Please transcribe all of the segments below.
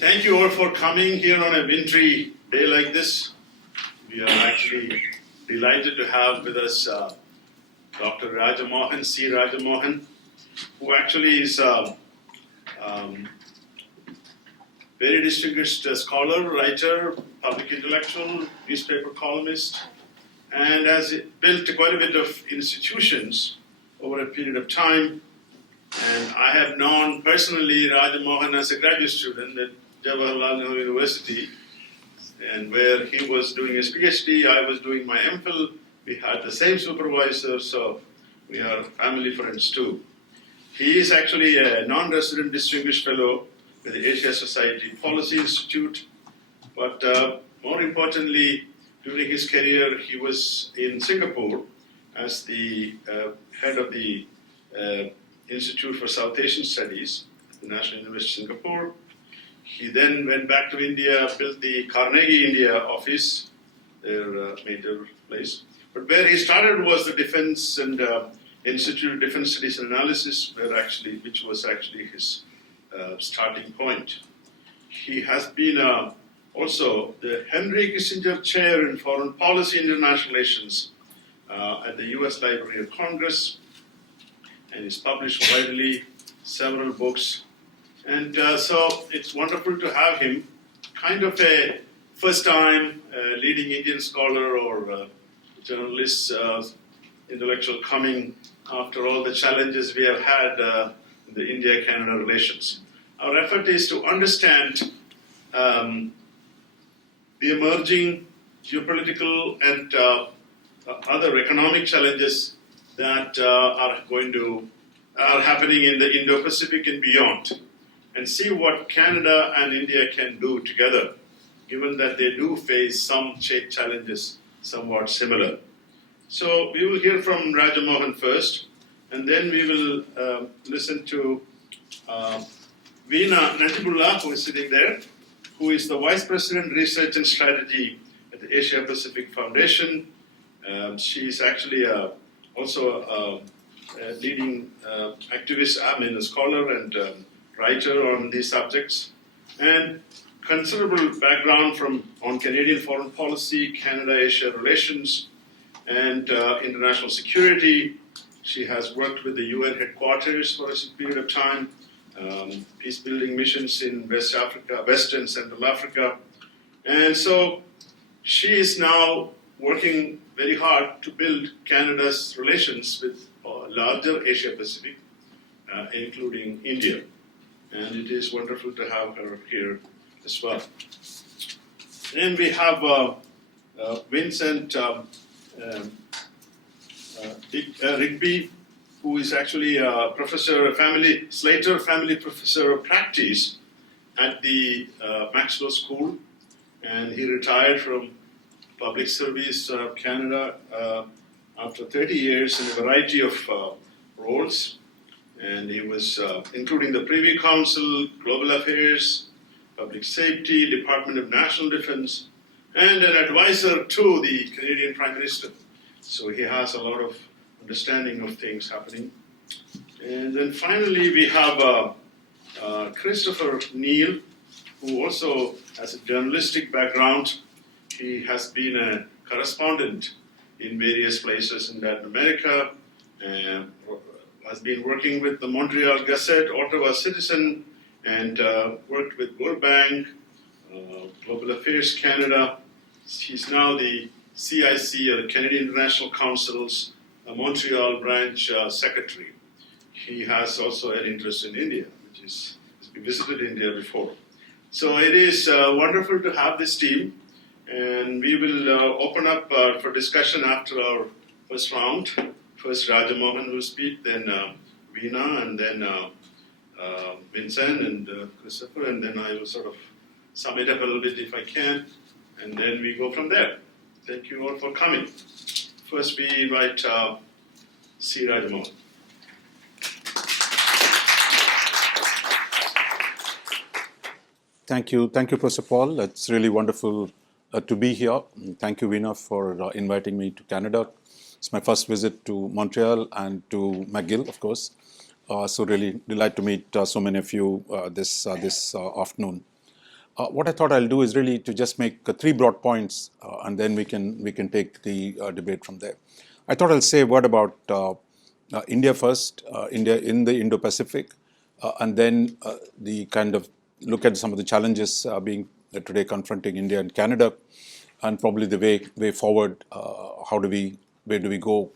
Thank you all for coming here on a wintry day like this. We are actually delighted to have with us Dr. Mohan, C. Mohan, who actually is very distinguished scholar, writer, public intellectual, newspaper columnist, and has built quite a bit of institutions over a period of time. And I have known personally Mohan as a graduate student at McGill University, and where he was doing his PhD, I was doing my MPhil. We had the same supervisor, so we are family friends too. He is actually a non-resident distinguished fellow with the Asia Society Policy Institute, but more importantly, during his career, he was in Singapore as the head of the Institute for South Asian Studies, the National University of Singapore. He then went back to India, built the Carnegie India office, their major place. But where he started was the Defense and Institute of Defense Studies and Analysis, which was actually his starting point. He has been also the Henry Kissinger Chair in Foreign Policy and International Relations at the U.S. Library of Congress, and he's published widely several books. And so it's wonderful to have him, kind of a first-time leading Indian scholar or journalist, intellectual coming after all the challenges we have had in the India-Canada relations. Our effort is to understand the emerging geopolitical and other economic challenges that are happening in the Indo-Pacific and beyond, and see what Canada and India can do together, given that they do face some challenges somewhat similar. So we will hear from Mohan first, and then we will listen to Vina Nadjibulla, who is sitting there, who is the Vice President Research and Strategy at the Asia Pacific Foundation. She is actually also a leading activist, a scholar and writer on these subjects, and considerable background on Canadian foreign policy, Canada-Asia relations, and international security. She has worked with the UN headquarters for a period of time, peace-building missions in West and Central Africa. And so she is now working very hard to build Canada's relations with larger Asia-Pacific, including India. And it is wonderful to have her here as well. Then we have Vincent Rigby, who is actually a professor, Slater Family Professor of Practice at the Maxwell School, and he retired from public service Canada after 30 years in a variety of roles. And he was including the Privy Council, Global Affairs, Public Safety, Department of National Defense, and an advisor to the Canadian Prime Minister. So he has a lot of understanding of things happening. And then finally we have Christopher Neal, who also has a journalistic background. He has been a correspondent in various places in Latin America, has been working with the Montreal Gazette, Ottawa Citizen, and worked with World Bank, Global Affairs Canada. He's now the CIC, or the Canadian International Council's Montreal branch secretary. He has also an interest in India, he's visited India before. So it is wonderful to have this team, and we will open up for discussion after our first round. First Mohan will speak, then Vina, and then Vincent and Christopher, and then I will sort of sum it up a little bit if I can, and then we go from there. Thank you all for coming. First we invite C. Mohan. Thank you, Professor Paul. It's really wonderful to be here. Thank you, Vina, for inviting me to Canada. It's my first visit to Montreal and to McGill, of course. So really delighted to meet so many of you this afternoon. What I thought I'll do is really to just make three broad points, and then we can take the debate from there. I thought I'll say a word about India first, India in the Indo-Pacific, and then the kind of look at some of the challenges being today confronting India and Canada, and probably the way forward. Where do we go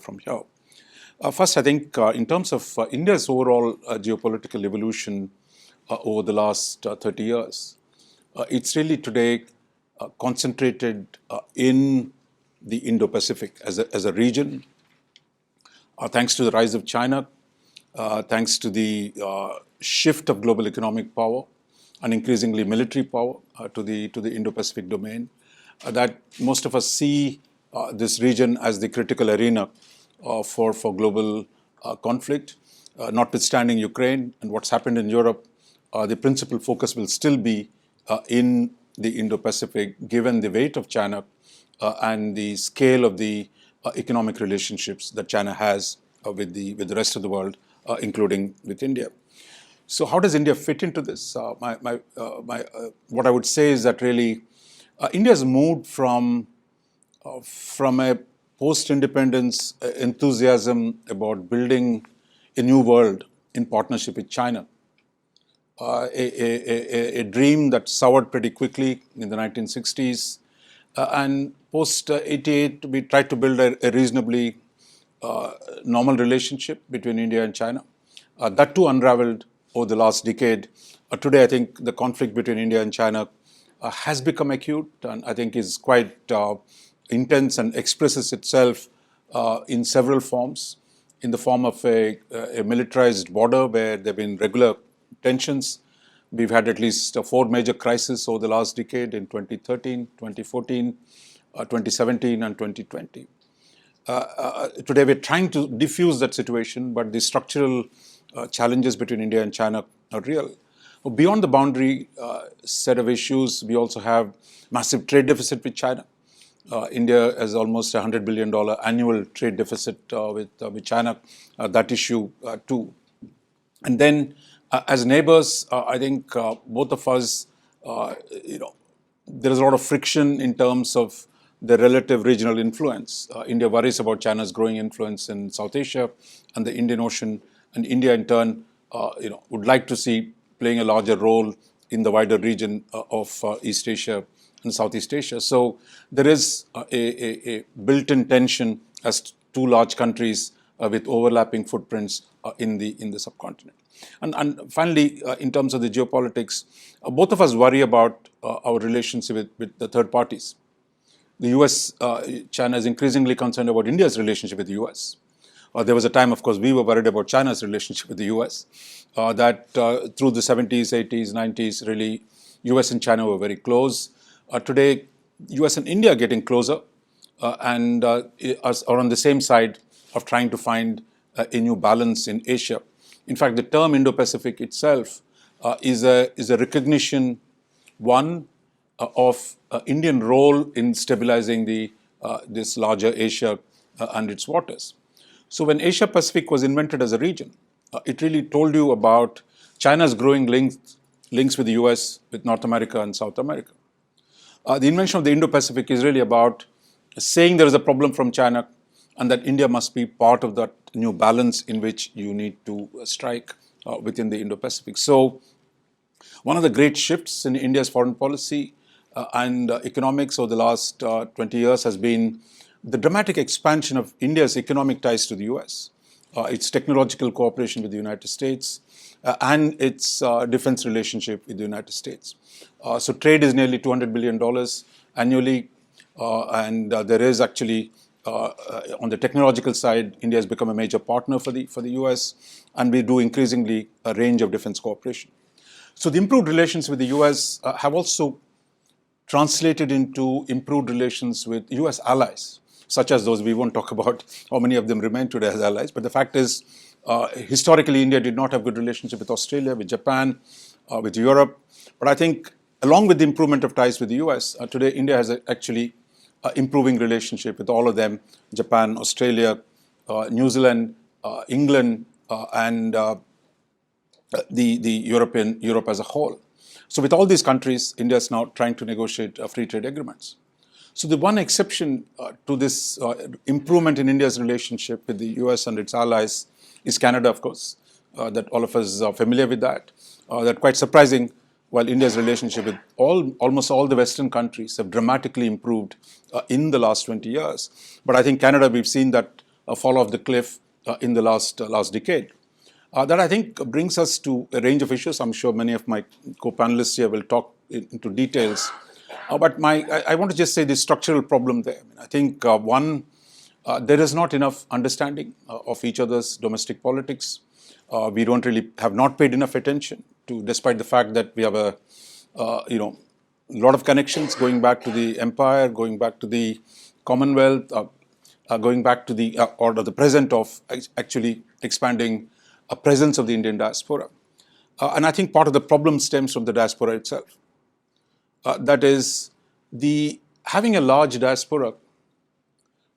from here? First, I think in terms of India's overall geopolitical evolution over the last 30 years, it's really today concentrated in the Indo-Pacific as a region, thanks to the rise of China, thanks to the shift of global economic power and increasingly military power to the Indo-Pacific domain, that most of us see this region as the critical arena for global conflict. Notwithstanding Ukraine and what's happened in Europe, the principal focus will still be in the Indo-Pacific, given the weight of China and the scale of the economic relationships that China has with the rest of the world, including with India. So, how does India fit into this? What I would say is that really India has moved from a post-independence enthusiasm about building a new world in partnership with China. A dream that soured pretty quickly in the 1960s. And post-88, we tried to build a reasonably normal relationship between India and China. That too unraveled over the last decade. Today, I think the conflict between India and China has become acute and I think is quite intense and expresses itself in several forms, in the form of a militarized border where there have been regular tensions. We've had at least 4 major crises over the last decade in 2013, 2014, 2017 and 2020. Today we're trying to diffuse that situation, but the structural challenges between India and China are real. Beyond the boundary set of issues, we also have massive trade deficit with China. India has almost $100 billion annual trade deficit with China. That issue too. And then as neighbors, I think both of us, there is a lot of friction in terms of the relative regional influence. India worries about China's growing influence in South Asia and the Indian Ocean, and India in turn, would like to see playing a larger role in the wider region of East Asia and Southeast Asia. So there is a built-in tension as two large countries with overlapping footprints in the subcontinent. And finally, in terms of the geopolitics, both of us worry about our relationship with the third parties. The US, China is increasingly concerned about India's relationship with the US. There was a time, of course, we were worried about China's relationship with the US. That through the 70s, 80s, 90s, really, US and China were very close. Today, US and India are getting closer and are on the same side of trying to find a new balance in Asia. In fact, the term Indo-Pacific itself is a recognition, one, of Indian role in stabilizing this larger Asia and its waters. So when Asia-Pacific was invented as a region, it really told you about China's growing links with the US, with North America and South America. The invention of the Indo-Pacific is really about saying there is a problem from China and that India must be part of that new balance in which you need to strike within the Indo-Pacific. So one of the great shifts in India's foreign policy and economics over the last 20 years has been the dramatic expansion of India's economic ties to the US, its technological cooperation with the United States, and its defense relationship with the United States. So trade is nearly $200 billion annually, and there is actually, on the technological side, India has become a major partner for the US, and we do increasingly a range of defense cooperation. So the improved relations with the US have also translated into improved relations with US allies, such as those. We won't talk about how many of them remain today as allies, but the fact is, historically, India did not have good relationship with Australia, with Japan, with Europe. But I think along with the improvement of ties with the US, today India has actually improving relationship with all of them: Japan, Australia, New Zealand, England, and Europe as a whole. So with all these countries, India is now trying to negotiate free trade agreements. So the one exception to this improvement in India's relationship with the US and its allies is Canada, of course, that all of us are familiar with that. That quite surprising, while India's relationship with almost all the Western countries have dramatically improved in the last 20 years. But I think Canada, we've seen that fall off the cliff in the last decade. That I think brings us to a range of issues. I'm sure many of my co-panelists here will talk into details. But I want to just say the structural problem there. I think one, there is not enough understanding of each other's domestic politics. We don't really have not paid enough attention to, despite the fact that we have a lot of connections going back to the empire, going back to the Commonwealth, going back to the order, the present of actually expanding a presence of the Indian diaspora. And I think part of the problem stems from the diaspora itself. That is, having a large diaspora.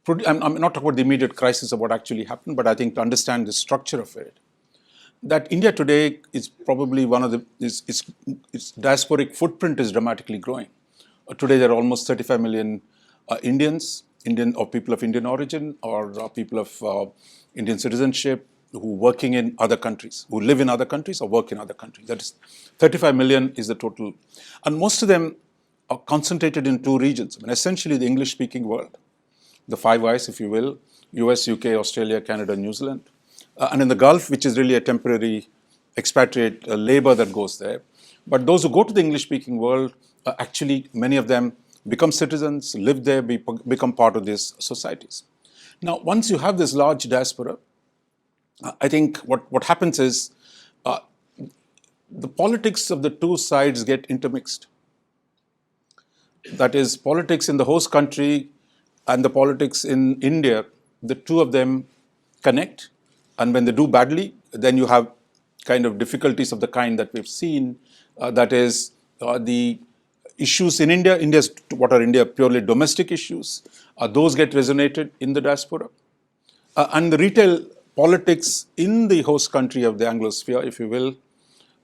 I'm not talking about the immediate crisis of what actually happened, but I think to understand the structure of it, that India today is probably one of its diasporic footprint is dramatically growing. Today there are almost 35 million Indians, or people of Indian origin, or people of Indian citizenship, who are working in other countries, who live in other countries or work in other countries. That is, 35 million is the total. And most of them are concentrated in two regions. Essentially the English-speaking world, the Five Eyes, if you will, US, UK, Australia, Canada, New Zealand. And in the Gulf, which is really a temporary expatriate labor that goes there. But those who go to the English-speaking world, actually, many of them become citizens, live there, become part of these societies. Now, once you have this large diaspora, I think what happens is the politics of the two sides get intermixed. That is, politics in the host country and the politics in India, the two of them connect. And when they do badly, then you have kind of difficulties of the kind that we've seen. That is, the issues in India, what are India purely domestic issues, those get resonated in the diaspora. And the retail politics in the host country of the Anglosphere, if you will,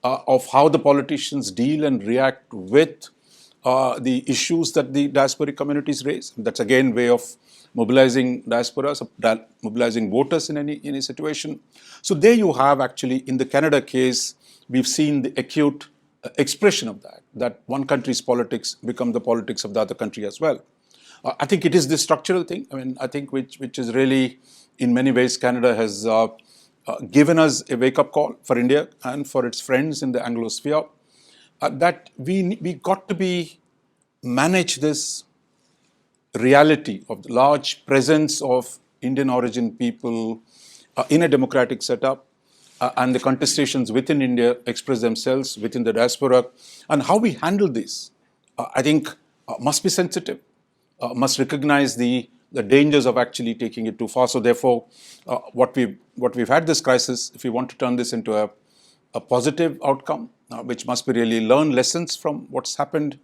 of how the politicians deal and react with the issues that the diasporic communities raise. That's again a way of mobilizing diasporas, mobilizing voters in any situation. So there you have actually, in the Canada case, we've seen the acute expression of that one country's politics become the politics of the other country as well. I think it is this structural thing. I think which is really, in many ways, Canada has given us a wake-up call for India and for its friends in the Anglosphere, that we got to manage this reality of the large presence of Indian origin people in a democratic setup, and the contestations within India express themselves within the diaspora, and how we handle this, I think, must be sensitive, must recognize the dangers of actually taking it too far. So therefore, what we've had this crisis, if we want to turn this into a positive outcome, which must be really learn lessons from what's happened,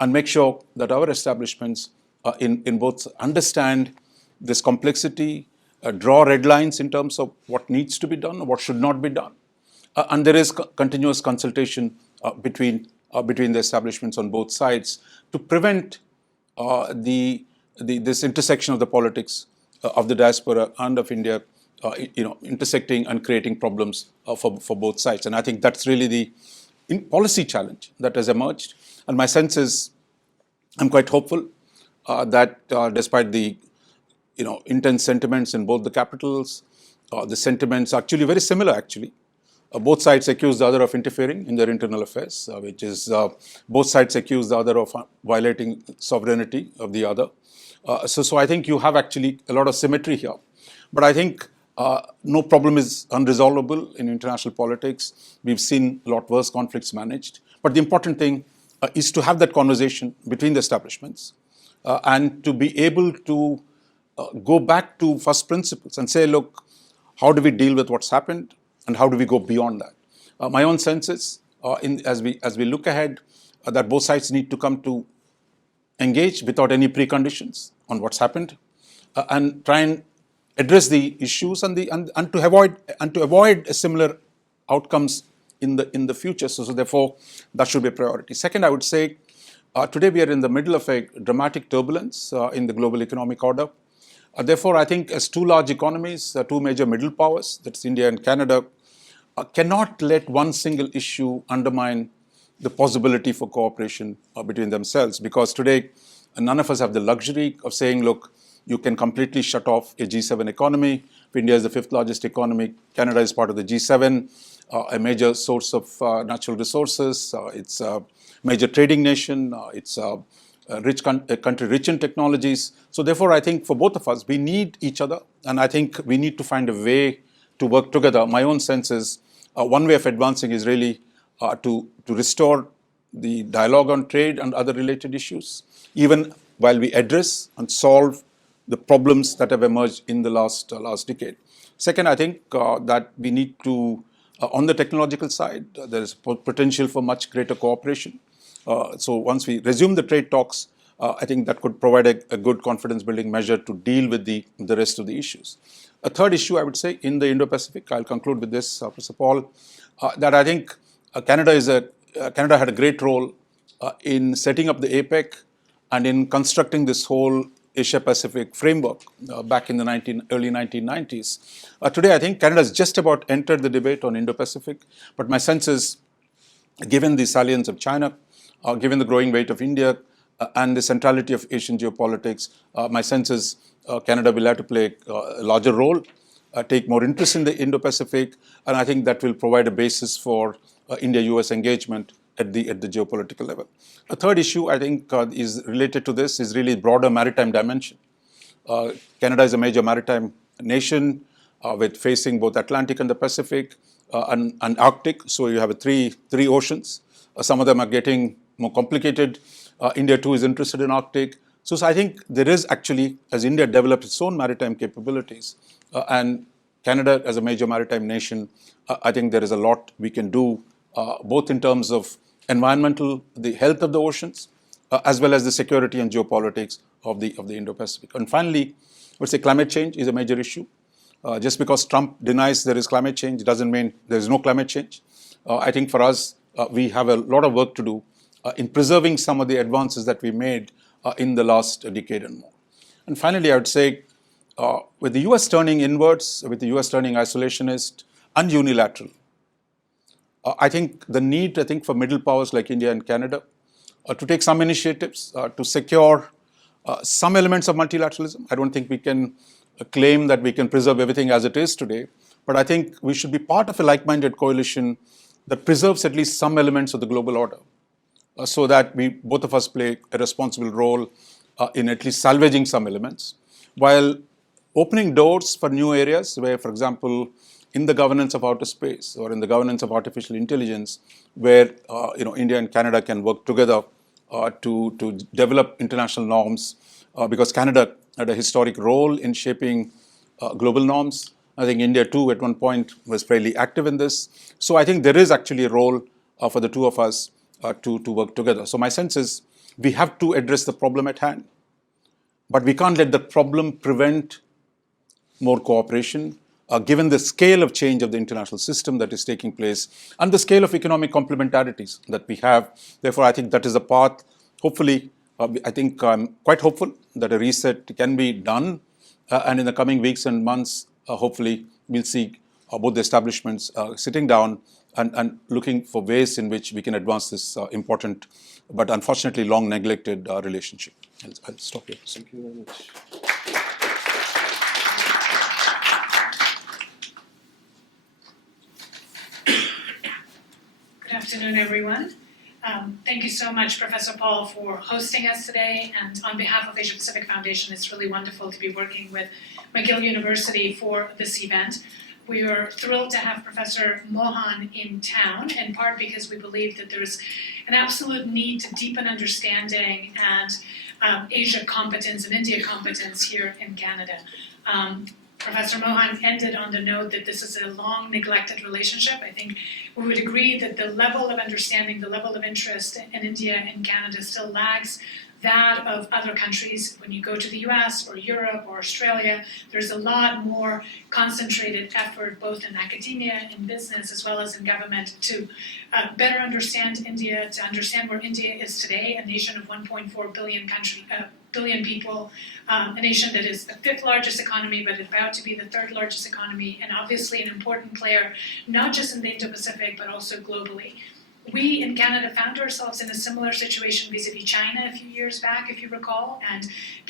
and make sure that our establishments in both understand this complexity, draw red lines in terms of what needs to be done, what should not be done, and there is continuous consultation between the establishments on both sides to prevent this intersection of the politics of the diaspora and of India, intersecting and creating problems for both sides. And I think that's really the policy challenge that has emerged. And my sense is, I'm quite hopeful that despite the intense sentiments in both the capitals, the sentiments are actually very similar. Actually, both sides accuse the other of interfering in their internal affairs, which is both sides accuse the other of violating sovereignty of the other. So I think you have actually a lot of symmetry here. But I think no problem is unresolvable in international politics. We've seen a lot worse conflicts managed. But the important thing is to have that conversation between the establishments and to be able to go back to first principles and say, look, how do we deal with what's happened and how do we go beyond that? My own sense is, as we look ahead, that both sides need to come to engage without any preconditions on what's happened and try and address the issues and to avoid similar outcomes in the future. So therefore, that should be a priority. Second, I would say today we are in the middle of a dramatic turbulence in the global economic order. Therefore, I think as two large economies, two major middle powers, that's India and Canada, cannot let one single issue undermine the possibility for cooperation between themselves. Because today, none of us have the luxury of saying, look, you can completely shut off a G7 economy. If India is the fifth largest economy, Canada is part of the G7, a major source of natural resources. It's a major trading nation. It's a country rich in technologies. So therefore, I think for both of us, we need each other. And I think we need to find a way to work together. My own sense is one way of advancing is really to restore the dialogue on trade and other related issues, even while we address and solve the problems that have emerged in the last decade. Second, I think that we need to, on the technological side, there is potential for much greater cooperation. So once we resume the trade talks, I think that could provide a good confidence-building measure to deal with the rest of the issues. A third issue, I would say, in the Indo-Pacific, I'll conclude with this, Professor Paul, that I think Canada had a great role in setting up the APEC and in constructing this whole Asia-Pacific framework back in the early 1990s. Today, I think Canada has just about entered the debate on Indo-Pacific, but my sense is, given the salience of China, given the growing weight of India, and the centrality of Asian geopolitics, my sense is Canada will have to play a larger role, take more interest in the Indo-Pacific, and I think that will provide a basis for India-US engagement at the geopolitical level. A third issue I think is related to this is really broader maritime dimension. Canada is a major maritime nation with facing both Atlantic and the Pacific and Arctic. So you have three oceans. Some of them are getting more complicated. India too is interested in Arctic. So I think there is actually, as India develops its own maritime capabilities, and Canada as a major maritime nation, I think there is a lot we can do, both in terms of the health of the oceans, as well as the security and geopolitics of the Indo-Pacific. And finally, I would say climate change is a major issue. Just because Trump denies there is climate change doesn't mean there is no climate change. I think for us, we have a lot of work to do in preserving some of the advances that we made in the last decade and more. And finally, I would say, with the US turning inwards, with the US turning isolationist and unilateral, I think the need, for middle powers like India and Canada to take some initiatives to secure some elements of multilateralism. I don't think we can claim that we can preserve everything as it is today, but I think we should be part of a like-minded coalition that preserves at least some elements of the global order, so that both of us play a responsible role in at least salvaging some elements, while opening doors for new areas where, for example, in the governance of outer space or in the governance of artificial intelligence, where India and Canada can work together to develop international norms, because Canada had a historic role in shaping global norms. I think India too at one point was fairly active in this. So I think there is actually a role for the two of us to work together. So my sense is we have to address the problem at hand, but we can't let the problem prevent more cooperation, given the scale of change of the international system that is taking place and the scale of economic complementarities that we have. Therefore, I think that is a path. Hopefully, I think I'm quite hopeful that a reset can be done, and in the coming weeks and months, hopefully we'll see both the establishments sitting down and looking for ways in which we can advance this important but unfortunately long neglected relationship. I'll stop here. Thank you very much. Good afternoon, everyone. Thank you so much, Professor Paul, for hosting us today. And on behalf of Asia Pacific Foundation, it's really wonderful to be working with McGill University for this event. We are thrilled to have Professor Mohan in town, in part because we believe that there's an absolute need to deepen understanding and Asia competence and India competence here in Canada. Professor Mohan ended on the note that this is a long neglected relationship. I think we would agree that the level of understanding, the level of interest in India and Canada still lags that of other countries. When you go to the US or Europe or Australia, there's a lot more concentrated effort both in academia, in business, as well as in government to better understand India, to understand where India is today, a nation of 1.4 billion people, a nation that is the 5th largest economy, but about to be the 3rd largest economy, and obviously an important player, not just in the Indo-Pacific, but also globally. We in Canada found ourselves in a similar situation vis-a-vis China a few years back, if you recall, and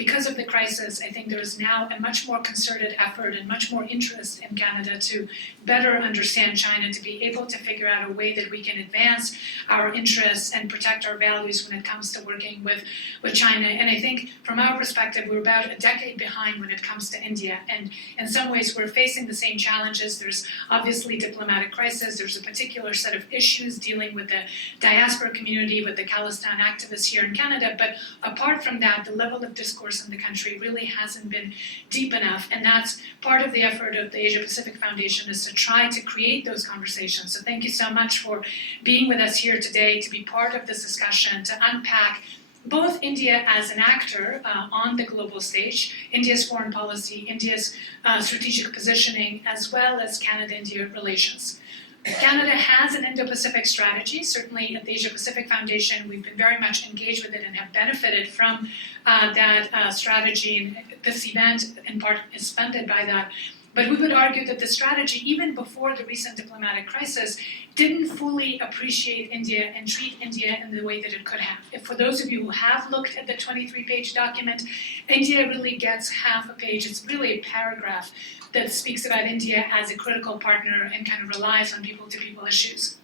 because of the crisis, I think there is now a much more concerted effort and much more interest in Canada to better understand China, to be able to figure out a way that we can advance our interests and protect our values when it comes to working with China. And I think from our perspective, we're about a decade behind when it comes to India. And in some ways, we're facing the same challenges. There's obviously diplomatic crisis. There's a particular set of issues dealing with the diaspora community, with the Khalistan activists here in Canada. But apart from that, the level of discourse in the country really hasn't been deep enough. And that's part of the effort of the Asia-Pacific Foundation, is to try to create those conversations. So thank you so much for being with us here today to be part of this discussion, to unpack both India as an actor on the global stage, India's foreign policy, India's strategic positioning, as well as Canada-India relations. Canada has an Indo-Pacific strategy. Certainly at the Asia-Pacific Foundation, we've been very much engaged with it and have benefited from that strategy. And this event, in part, is funded by that. But we would argue that the strategy, even before the recent diplomatic crisis, didn't fully appreciate India and treat India in the way that it could have. If for those of you who have looked at the 23-page document, India really gets half a page. It's really a paragraph that speaks about India as a critical partner and kind of relies on people-to-people issues.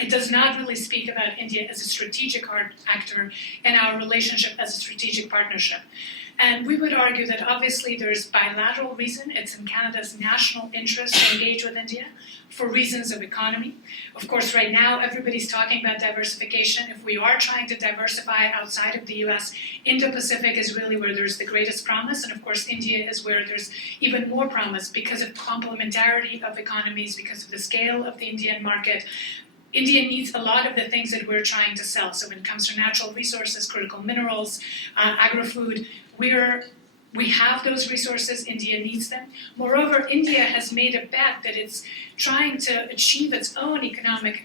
It does not really speak about India as a strategic actor and our relationship as a strategic partnership. And we would argue that obviously there's bilateral reason. It's in Canada's national interest to engage with India for reasons of economy. Of course, right now, everybody's talking about diversification. If we are trying to diversify outside of the US, Indo-Pacific is really where there's the greatest promise. And of course, India is where there's even more promise because of complementarity of economies, because of the scale of the Indian market. India needs a lot of the things that we're trying to sell. So when it comes to natural resources, critical minerals, agri-food, we have those resources. India needs them. Moreover, India has made a bet that it's trying to achieve its own economic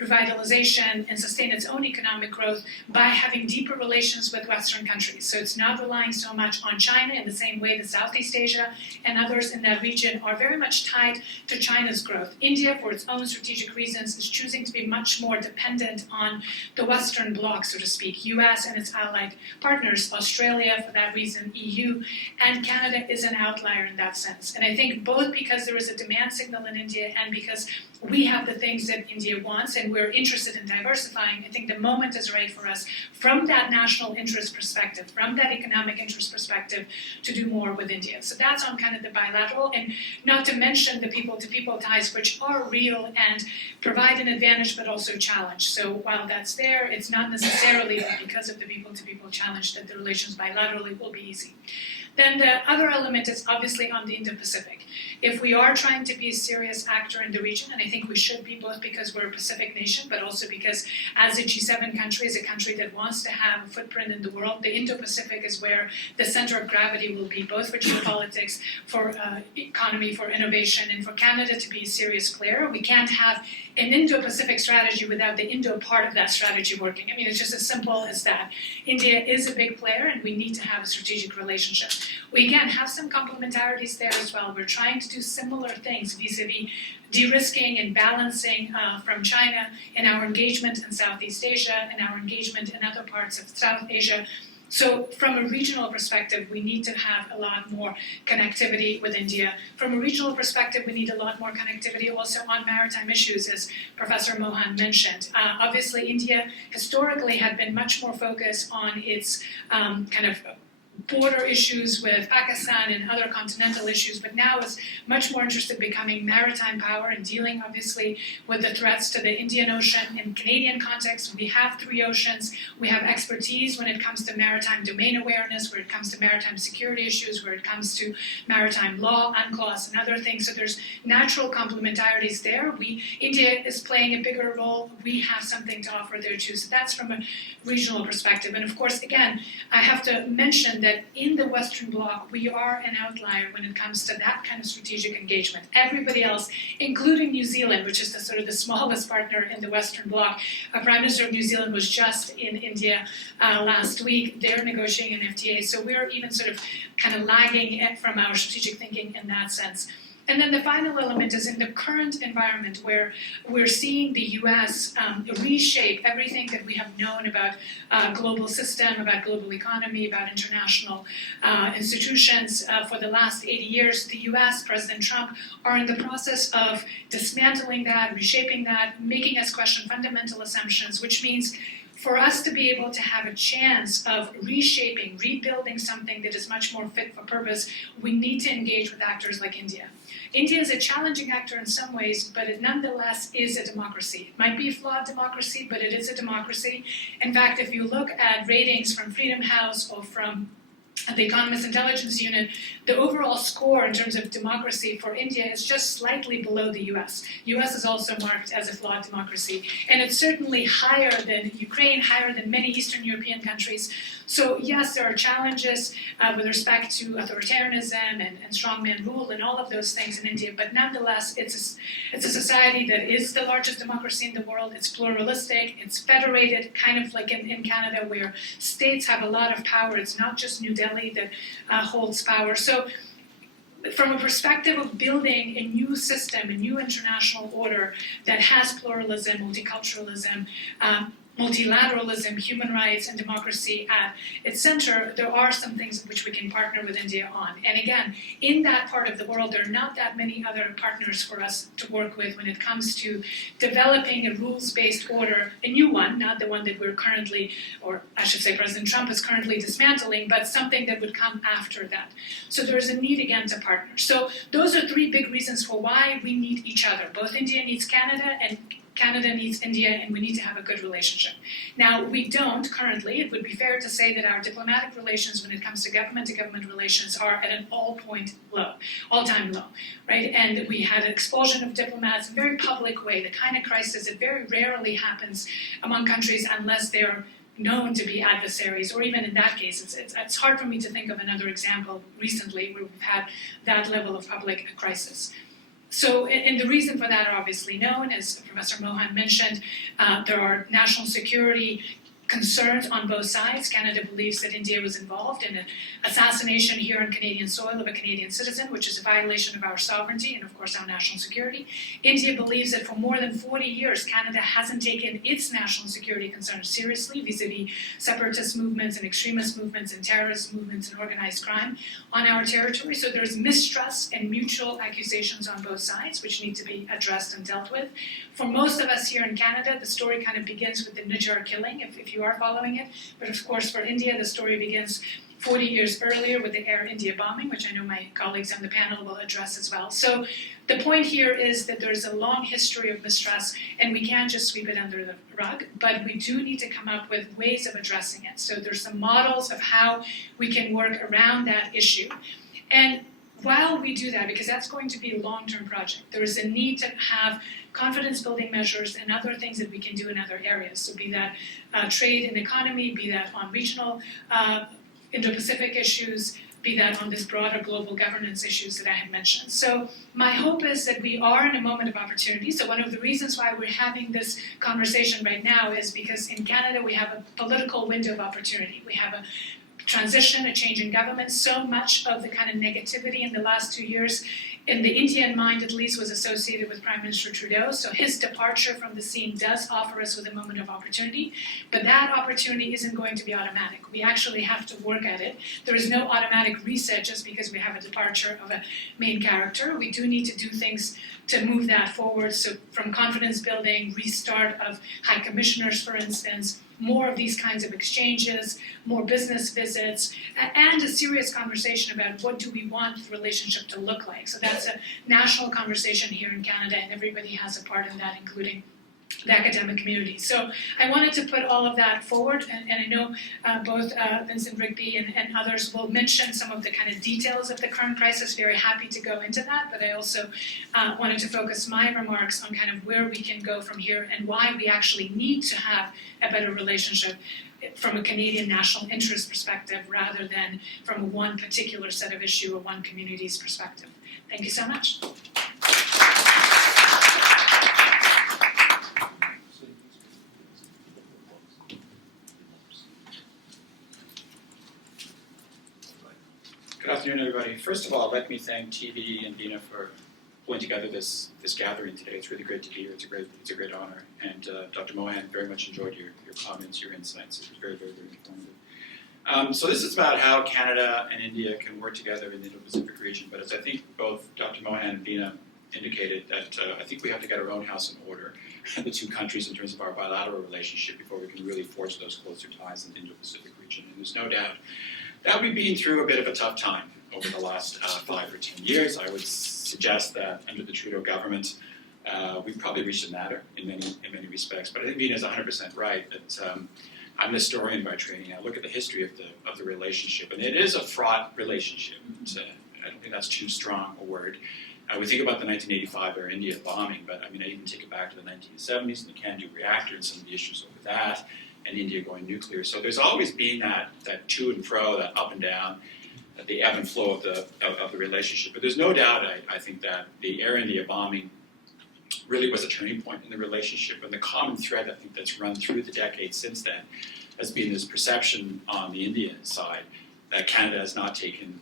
revitalization and sustain its own economic growth by having deeper relations with Western countries. So it's not relying so much on China in the same way that Southeast Asia and others in that region are very much tied to China's growth. India, for its own strategic reasons, is choosing to be much more dependent on the Western bloc, so to speak, US and its allied partners, Australia for that reason, EU, and Canada is an outlier in that sense. And I think both because there is a demand signal in India and because we have the things that India wants and we're interested in diversifying, I think the moment is right for us from that national interest perspective, from that economic interest perspective, to do more with India. So that's on kind of the bilateral, and not to mention the people-to-people ties, which are real and provide an advantage but also challenge. So while that's there, it's not necessarily because of the people-to-people challenge that the relations bilaterally will be easy. Then the other element is obviously on the Indo-Pacific. If we are trying to be a serious actor in the region, and I think we should be, both because we're a Pacific nation, but also because as a G7 country, as a country that wants to have a footprint in the world, the Indo-Pacific is where the center of gravity will be, both for geopolitics, for economy, for innovation, and for Canada to be a serious player. We can't have an Indo-Pacific strategy without the Indo part of that strategy working. I mean, it's just as simple as that. India is a big player, and we need to have a strategic relationship. We, again, have some complementarities there as well. We're trying to do similar things vis-a-vis de-risking and balancing from China in our engagement in Southeast Asia and our engagement in other parts of South Asia. So from a regional perspective, we need to have a lot more connectivity with India. From a regional perspective, we need a lot more connectivity also on maritime issues, as Professor Mohan mentioned. Obviously, India historically had been much more focused on its kind of border issues with Pakistan and other continental issues, but now is much more interested in becoming maritime power and dealing, obviously, with the threats to the Indian Ocean. In Canadian context, we have 3 oceans. We have expertise when it comes to maritime domain awareness, where it comes to maritime security issues, where it comes to maritime law, UNCLOS, and other things. So there's natural complementarities there. India is playing a bigger role. We have something to offer there too. So that's from a regional perspective. And of course, again, I have to mention that in the Western Bloc, we are an outlier when it comes to that kind of strategic engagement. Everybody else, including New Zealand, which is the sort of the smallest partner in the Western Bloc, Prime Minister of New Zealand was just in India last week. They're negotiating an FTA, so we're even sort of kind of lagging from our strategic thinking in that sense. And then the final element is in the current environment where we're seeing the U.S. Reshape everything that we have known about global system, about global economy, about international institutions for the last 80 years. The U.S., President Trump, are in the process of dismantling that, reshaping that, making us question fundamental assumptions, which means for us to be able to have a chance of reshaping, rebuilding something that is much more fit for purpose, we need to engage with actors like India. India is a challenging actor in some ways, but it nonetheless is a democracy. It might be a flawed democracy, but it is a democracy. In fact, if you look at ratings from Freedom House or from the Economist Intelligence Unit, the overall score in terms of democracy for India is just slightly below the US. US is also marked as a flawed democracy. And it's certainly higher than Ukraine, higher than many Eastern European countries. So yes, there are challenges with respect to authoritarianism and strongman rule and all of those things in India, but nonetheless, it's a society that is the largest democracy in the world. It's pluralistic, it's federated, kind of like in Canada, where states have a lot of power. It's not just New Delhi that holds power. So from a perspective of building a new system, a new international order that has pluralism, multiculturalism, multilateralism, human rights, and democracy at its center, there are some things which we can partner with India on. And again, in that part of the world, there are not that many other partners for us to work with when it comes to developing a rules-based order, a new one, not the one that we're currently, or I should say President Trump is currently dismantling, but something that would come after that. So there's a need, again, to partner. So those are 3 big reasons for why we need each other. Both India needs Canada, and Canada needs India, and we need to have a good relationship. Now, we don't currently. It would be fair to say that our diplomatic relations when it comes to government relations are at an all-time low, right? And we had an expulsion of diplomats in a very public way, the kind of crisis that very rarely happens among countries unless they're known to be adversaries, or even in that case, it's hard for me to think of another example recently where we've had that level of public crisis. So, and the reason for that are obviously known, as Professor Mohan mentioned. There are national security concerns on both sides. Canada believes that India was involved in an assassination here on Canadian soil of a Canadian citizen, which is a violation of our sovereignty and, of course, our national security. India believes that for more than 40 years, Canada hasn't taken its national security concerns seriously vis-a-vis separatist movements and extremist movements and terrorist movements and organized crime on our territory. So there's mistrust and mutual accusations on both sides, which need to be addressed and dealt with. For most of us here in Canada, the story kind of begins with the Najjar killing, if you are following it. But of course, for India, the story begins 40 years earlier with the Air India bombing, which I know my colleagues on the panel will address as well. So the point here is that there's a long history of mistrust, and we can't just sweep it under the rug, but we do need to come up with ways of addressing it. So there's some models of how we can work around that issue. And while we do that, because that's going to be a long-term project, there is a need to have confidence-building measures and other things that we can do in other areas. So be that trade and economy, be that on regional Indo-Pacific issues, be that on this broader global governance issues that I had mentioned. So my hope is that we are in a moment of opportunity. So one of the reasons why we're having this conversation right now is because in Canada we have a political window of opportunity. We have a transition, a change in government. So much of the kind of negativity in the last 2 years in the Indian mind at least, was associated with Prime Minister Trudeau. So his departure from the scene does offer us with a moment of opportunity, but that opportunity isn't going to be automatic. We actually have to work at it. There is no automatic reset just because we have a departure of a main character. We do need to do things to move that forward. So from confidence building, restart of high commissioners, for instance, more of these kinds of exchanges, more business visits, and a serious conversation about what do we want the relationship to look like. So that's a national conversation here in Canada, and everybody has a part in that, including the academic community. So I wanted to put all of that forward, and I know both Vincent Rigby and others will mention some of the kind of details of the current crisis. Very happy to go into that, but I also wanted to focus my remarks on kind of where we can go from here and why we actually need to have a better relationship from a Canadian national interest perspective rather than from one particular set of issue or one community's perspective. Thank you so much. Good afternoon, everybody. First of all, let me thank TV and Vina for pulling together this gathering today. It's really great to be here. It's a great honor. And Dr. Mohan, very much enjoyed your comments, your insights. It was very, very, very informative. So this is about how Canada and India can work together in the Indo-Pacific region. But as I think both Dr. Mohan and Vina indicated, that I think we have to get our own house in order, the two countries, in terms of our bilateral relationship before we can really forge those closer ties in the Indo-Pacific region. And there's no doubt that we've been through a bit of a tough time over the last 5 or 10 years. I would suggest that under the Trudeau government, we've probably reached a nadir in many respects. But I think Vina is 100% right that I'm an historian by training. I look at the history of the relationship, and it is a fraught relationship. I don't think that's too strong a word. We think about the 1985 Air India bombing, but I mean, I even take it back to the 1970s and the Can-Do reactor and some of the issues over that, and India going nuclear. So there's always been that to and fro, that up and down, the ebb and flow of the relationship. But there's no doubt, I think, that the Air India bombing really was a turning point in the relationship. And the common thread, I think, that's run through the decades since then has been this perception on the Indian side that Canada has not taken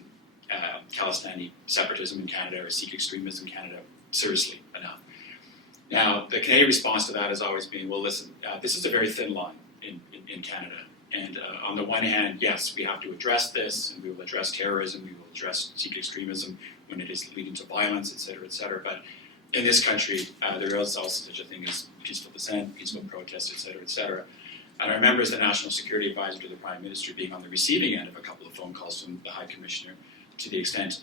Khalistani separatism in Canada or Sikh extremism in Canada seriously enough. Now, the Canadian response to that has always been, well, listen, this is a very thin line in Canada. And on the one hand, yes, we have to address this, and we will address terrorism, we will address Sikh extremism when it is leading to violence, et cetera, et cetera. But in this country, there is also such a thing as peaceful dissent, peaceful protest, et cetera, et cetera. And I remember as the National Security Advisor to the Prime Minister being on the receiving end of a couple of phone calls from the High Commissioner, to the extent,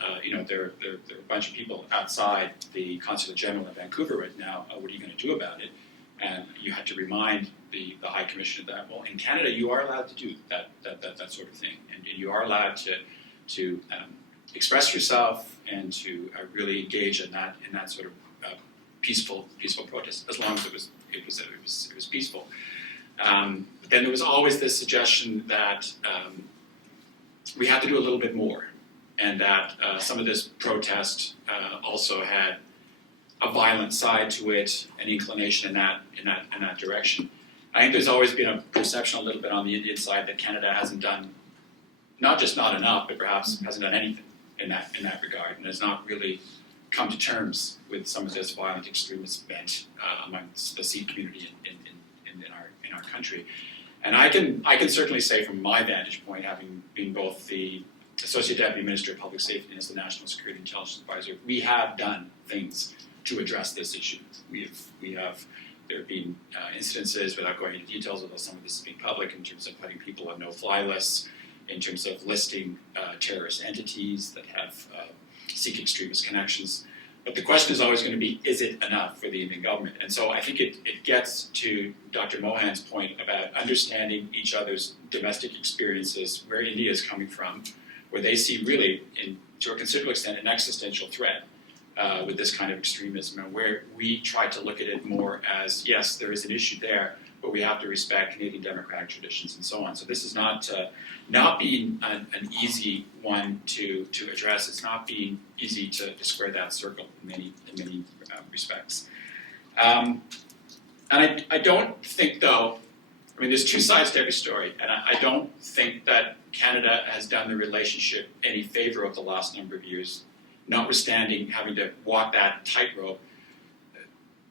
there are a bunch of people outside the Consulate General in Vancouver right now, what are you going to do about it? And you had to remind the High Commissioner that, well, in Canada, you are allowed to do that sort of thing. And you are allowed to express yourself and to really engage in that sort of peaceful protest, as long as it was peaceful. But then there was always this suggestion that we had to do a little bit more, and that some of this protest also had a violent side to it, an inclination in that direction. I think there's always been a perception a little bit on the Indian side that Canada hasn't done, not just not enough, but perhaps hasn't done anything in that regard, and has not really come to terms with some of this violent extremist bent amongst the Sikh community in our country. And I can certainly say from my vantage point, having been both the Associate Deputy Minister of Public Safety and as the National Security Intelligence Advisor, we have done things to address this issue. There have been incidences, without going into details, although some of this has been public, in terms of putting people on no-fly lists, in terms of listing terrorist entities that have Sikh extremist connections. But the question is always going to be, is it enough for the Indian government? And so I think it gets to Dr. Mohan's point about understanding each other's domestic experiences, where India is coming from, where they see really, to a considerable extent, an existential threat with this kind of extremism, and where we try to look at it more as, yes, there is an issue there, but we have to respect Canadian democratic traditions and so on. So this is not being an easy one to address. It's not being easy to square that circle in many respects. And I don't think, though, I mean, there's two sides to every story, and I don't think that Canada has done the relationship any favor over the last number of years, notwithstanding having to walk that tightrope,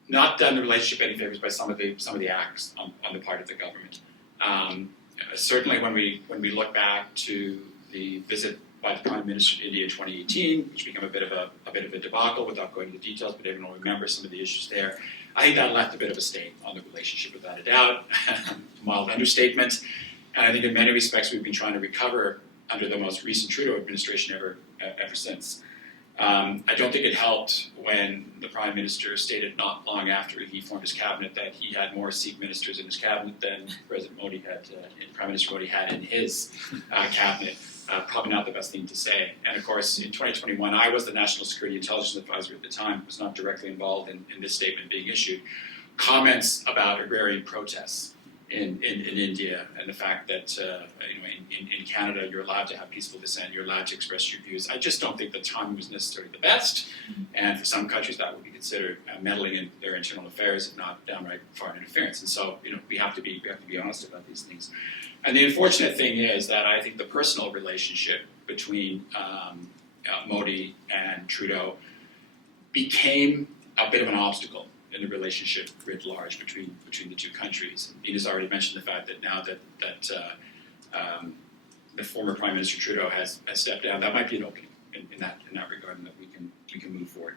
not done the relationship any favors by some of the acts on the part of the government. Certainly, when we look back to the visit by the Prime Minister to India in 2018, which became a bit of a debacle without going into details, but everyone will remember some of the issues there. I think that left a bit of a stain on the relationship, without a doubt. Mild understatement. And I think in many respects we've been trying to recover under the most recent Trudeau administration ever since. I don't think it helped when the Prime Minister stated not long after he formed his cabinet that he had more Sikh ministers in his cabinet than President Modi had, Prime Minister Modi had in his cabinet. Probably not the best thing to say. And of course, in 2021, I was the National Security Intelligence Advisor at the time, was not directly involved in this statement being issued. Comments about agrarian protests in India and the fact that in Canada you're allowed to have peaceful dissent, you're allowed to express your views. I just don't think the timing was necessarily the best, and for some countries that would be considered meddling in their internal affairs, if not downright foreign interference. And so we have to be honest about these things. And the unfortunate thing is that I think the personal relationship between Modi and Trudeau became a bit of an obstacle in the relationship writ large between the two countries. Vina's already mentioned the fact that now that the former Prime Minister Trudeau has stepped down, that might be an opening in that regard, and that we can move forward.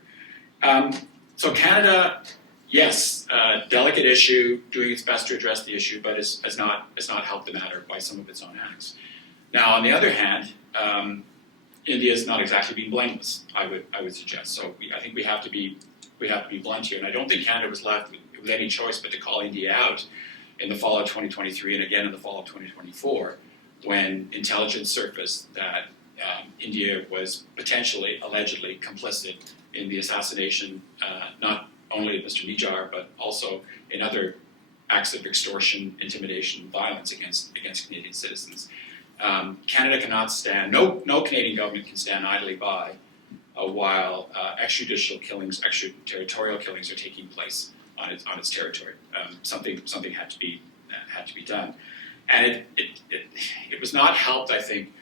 So Canada, yes, delicate issue, doing its best to address the issue, but has not helped the matter by some of its own acts. Now, on the other hand, India is not exactly being blameless, I would suggest. So I think we have to be blunt here, and I don't think Canada was left with any choice but to call India out in the fall of 2023 and again in the fall of 2024, when intelligence surfaced that India was potentially, allegedly, complicit in the assassination not only of Mr. Nijjar, but also in other acts of extortion, intimidation, violence against Canadian citizens. Canada cannot stand, no Canadian government can stand idly by while extrajudicial killings, extraterritorial killings are taking place on its territory. Something had to be done, and it was not helped, I think,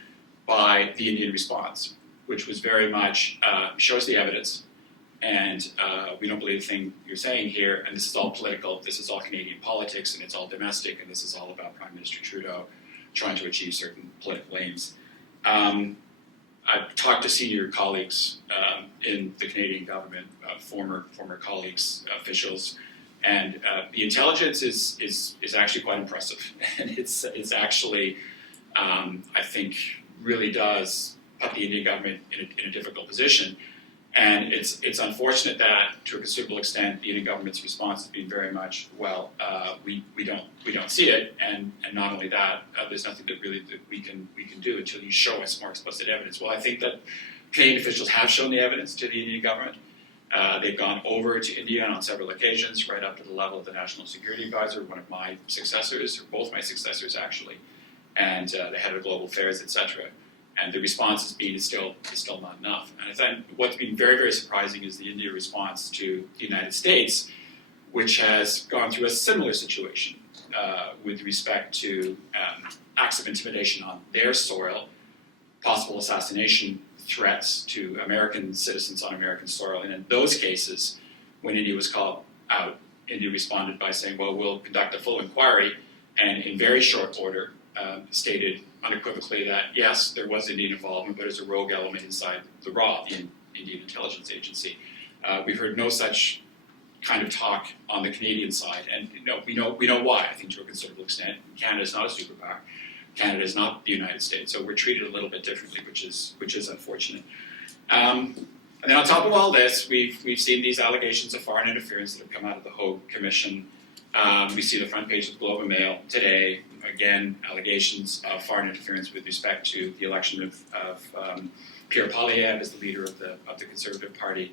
by the Indian response, which was very much shows the evidence, and we don't believe the thing you're saying here, and this is all political, this is all Canadian politics, and it's all domestic, and this is all about Prime Minister Trudeau trying to achieve certain political aims. I've talked to senior colleagues in the Canadian government, former colleagues, officials, and the intelligence is actually quite impressive, and it's actually I think really does put the Indian government in a difficult position. And it's unfortunate that, to a considerable extent, the Indian government's response has been very much, well, we don't see it, and not only that, there's nothing that we can do until you show us more explicit evidence. Well, I think that Canadian officials have shown the evidence to the Indian government. They've gone over to India on several occasions, right up to the level of the National Security Advisor, one of my successors, or both my successors actually, and the head of global affairs, etc. And the response has been is still not enough. And I think what's been very, very surprising is the India response to the United States, which has gone through a similar situation with respect to acts of intimidation on their soil, possible assassination threats to American citizens on American soil. And in those cases, when India was called out, India responded by saying, well, we'll conduct a full inquiry, and in very short order stated unequivocally that, yes, there was Indian involvement, but as a rogue element inside the RAW, the Indian Intelligence Agency. We've heard no such kind of talk on the Canadian side, and we know why, I think, to a considerable extent. Canada is not a superpower. Canada is not the United States, so we're treated a little bit differently, which is unfortunate. And then on top of all this, we've seen these allegations of foreign interference that have come out of the Hague Commission. We see the front page of the Globe and Mail today. Again, allegations of foreign interference with respect to the election of Pierre Poilievre as the leader of the Conservative Party.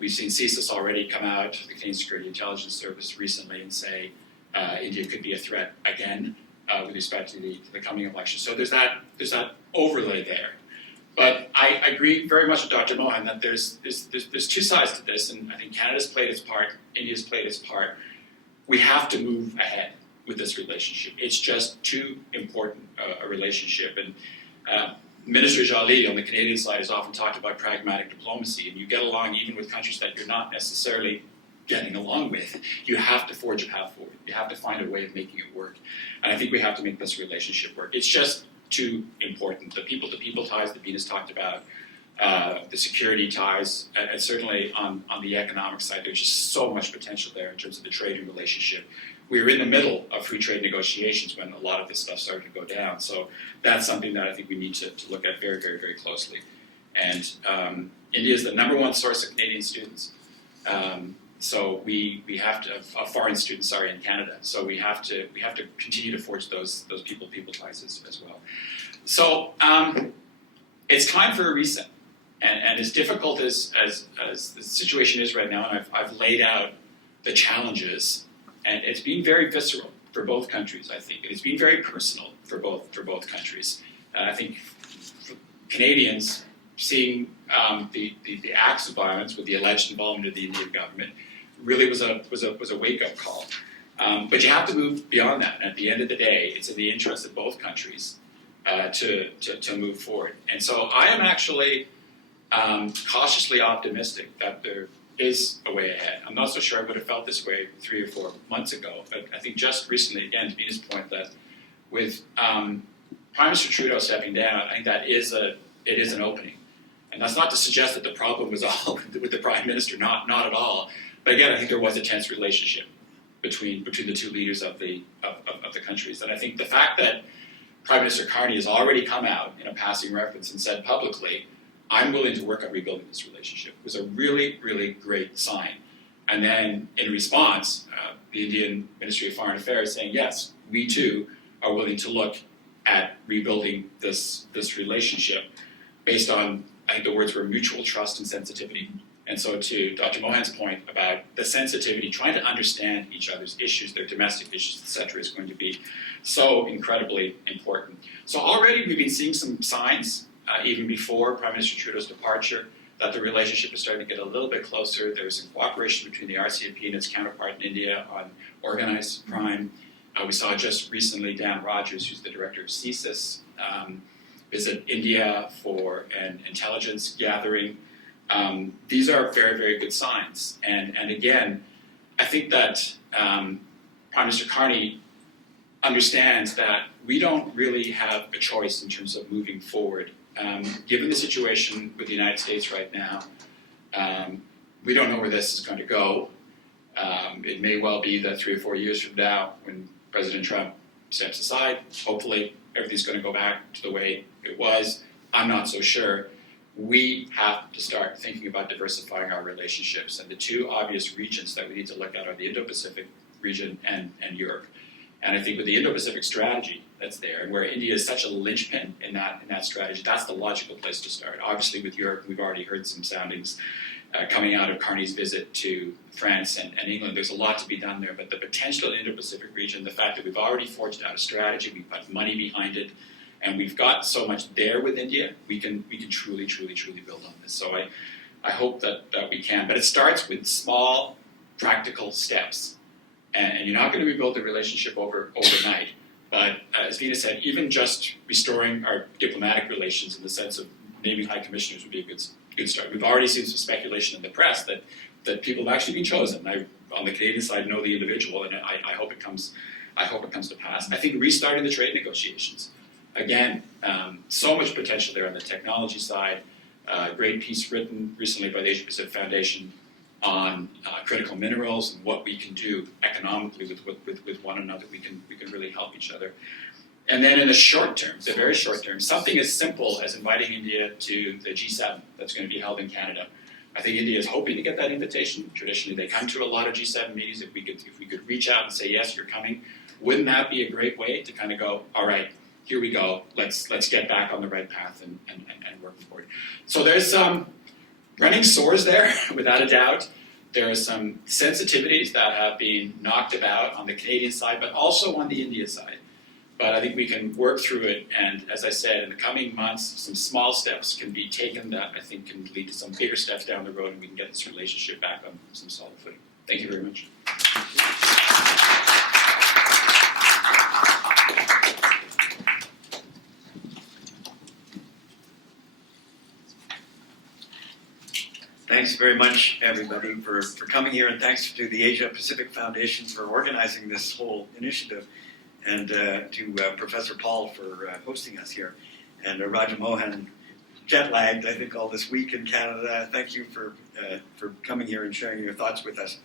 We've seen CSIS already come out, the Canadian Security Intelligence Service, recently, and say India could be a threat again with respect to the coming election. So there's that overlay there. But I agree very much with Dr. Mohan that there's two sides to this, and I think Canada's played its part, India's played its part. We have to move ahead with this relationship. It's just too important a relationship. And Minister Joly on the Canadian side has often talked about pragmatic diplomacy, and you get along even with countries that you're not necessarily getting along with. You have to forge a path forward. You have to find a way of making it work. And I think we have to make this relationship work. It's just too important. The people-to-people ties that Vina's talked about, the security ties, and certainly on the economic side, there's just so much potential there in terms of the trading relationship. We were in the middle of free trade negotiations when a lot of this stuff started to go down. So that's something that I think we need to look at very, very, very closely. And India is the #1 source of Canadian students. So we have to foreign students in Canada. So we have to continue to forge those people ties as well. So it's time for a reset. And as difficult as the situation is right now, and I've laid out the challenges, and it's been very visceral for both countries, I think. And it's been very personal for both countries. I think Canadians seeing the acts of violence with the alleged involvement of the Indian government really was a wake-up call. But you have to move beyond that. And at the end of the day, it's in the interest of both countries to move forward. And so I am actually cautiously optimistic that there is a way ahead. I'm not so sure I would have felt this way 3 or 4 months ago, but I think just recently, again, to Vina's point, that with Prime Minister Trudeau stepping down, I think that it is an opening. And that's not to suggest that the problem was all with the Prime Minister, not at all. But again, I think there was a tense relationship between the two leaders of the countries. And I think the fact that Prime Minister Carney has already come out in a passing reference and said publicly, I'm willing to work on rebuilding this relationship, was a really, really great sign. And then in response, the Indian Ministry of Foreign Affairs saying, yes, we too are willing to look at rebuilding this relationship based on, I think the words were mutual trust and sensitivity. And so to Dr. Mohan's point about the sensitivity, trying to understand each other's issues, their domestic issues, etc., is going to be so incredibly important. So already we've been seeing some signs, even before Prime Minister Trudeau's departure, that the relationship is starting to get a little bit closer. There's some cooperation between the RCMP and its counterpart in India on organized crime. We saw just recently Dan Rogers, who's the director of CSIS, visit India for an intelligence gathering. These are very, very good signs. And again, I think that Prime Minister Carney understands that we don't really have a choice in terms of moving forward. Given the situation with the United States right now, we don't know where this is going to go. It may well be that 3 or 4 years from now, when President Trump steps aside, hopefully everything's going to go back to the way it was. I'm not so sure. We have to start thinking about diversifying our relationships. And the two obvious regions that we need to look at are the Indo-Pacific region and Europe. And I think with the Indo-Pacific strategy that's there, and where India is such a linchpin in that strategy, that's the logical place to start. Obviously with Europe, we've already heard some soundings coming out of Carney's visit to France and England. There's a lot to be done there, but the potential in the Indo-Pacific region, the fact that we've already forged out a strategy, we've put money behind it, and we've got so much there with India, we can truly, truly, truly build on this. So I hope that we can. But it starts with small, practical steps. And you're not going to rebuild the relationship overnight. But as Vina said, even just restoring our diplomatic relations in the sense of naming high commissioners would be a good start. We've already seen some speculation in the press that people have actually been chosen. I, on the Canadian side, know the individual, and I hope it comes to pass. I think restarting the trade negotiations. Again, so much potential there on the technology side. Great piece written recently by the Asia-Pacific Foundation on critical minerals and what we can do economically with one another. We can really help each other. And then in the short term, the very short term, something as simple as inviting India to the G7 that's going to be held in Canada. I think India is hoping to get that invitation. Traditionally, they come to a lot of G7 meetings. If we could reach out and say, yes, you're coming, wouldn't that be a great way to kind of go, all right, here we go. Let's get back on the right path and work forward. So there's some running sores there, without a doubt. There are some sensitivities that have been knocked about on the Canadian side, but also on the India side. But I think we can work through it, and as I said, in the coming months, some small steps can be taken that I think can lead to some bigger steps down the road, and we can get this relationship back on some solid footing. Thank you very much. Thanks very much, everybody, for coming here, and thanks to the Asia-Pacific Foundation for organizing this whole initiative, and to Professor Paul for hosting us here, and Raja Mohan, jet-lagged, I think, all this week in Canada. Thank you for coming here and sharing your thoughts with us.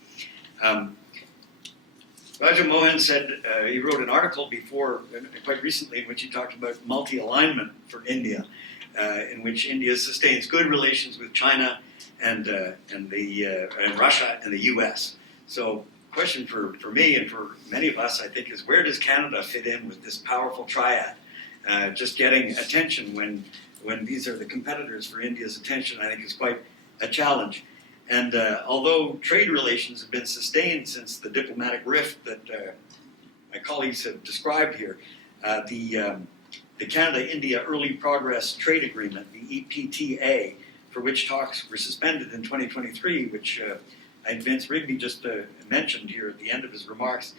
Raja Mohan said, he wrote an article before, quite recently, in which he talked about multi-alignment for India, in which India sustains good relations with China and Russia and the U.S. So, question for me and for many of us, I think, is where does Canada fit in with this powerful triad? Just getting attention when these are the competitors for India's attention, I think, is quite a challenge. And although trade relations have been sustained since the diplomatic rift that my colleagues have described here, the Canada-India Early Progress Trade Agreement, the EPTA, for which talks were suspended in 2023, which Vince Rigby just mentioned here at the end of his remarks,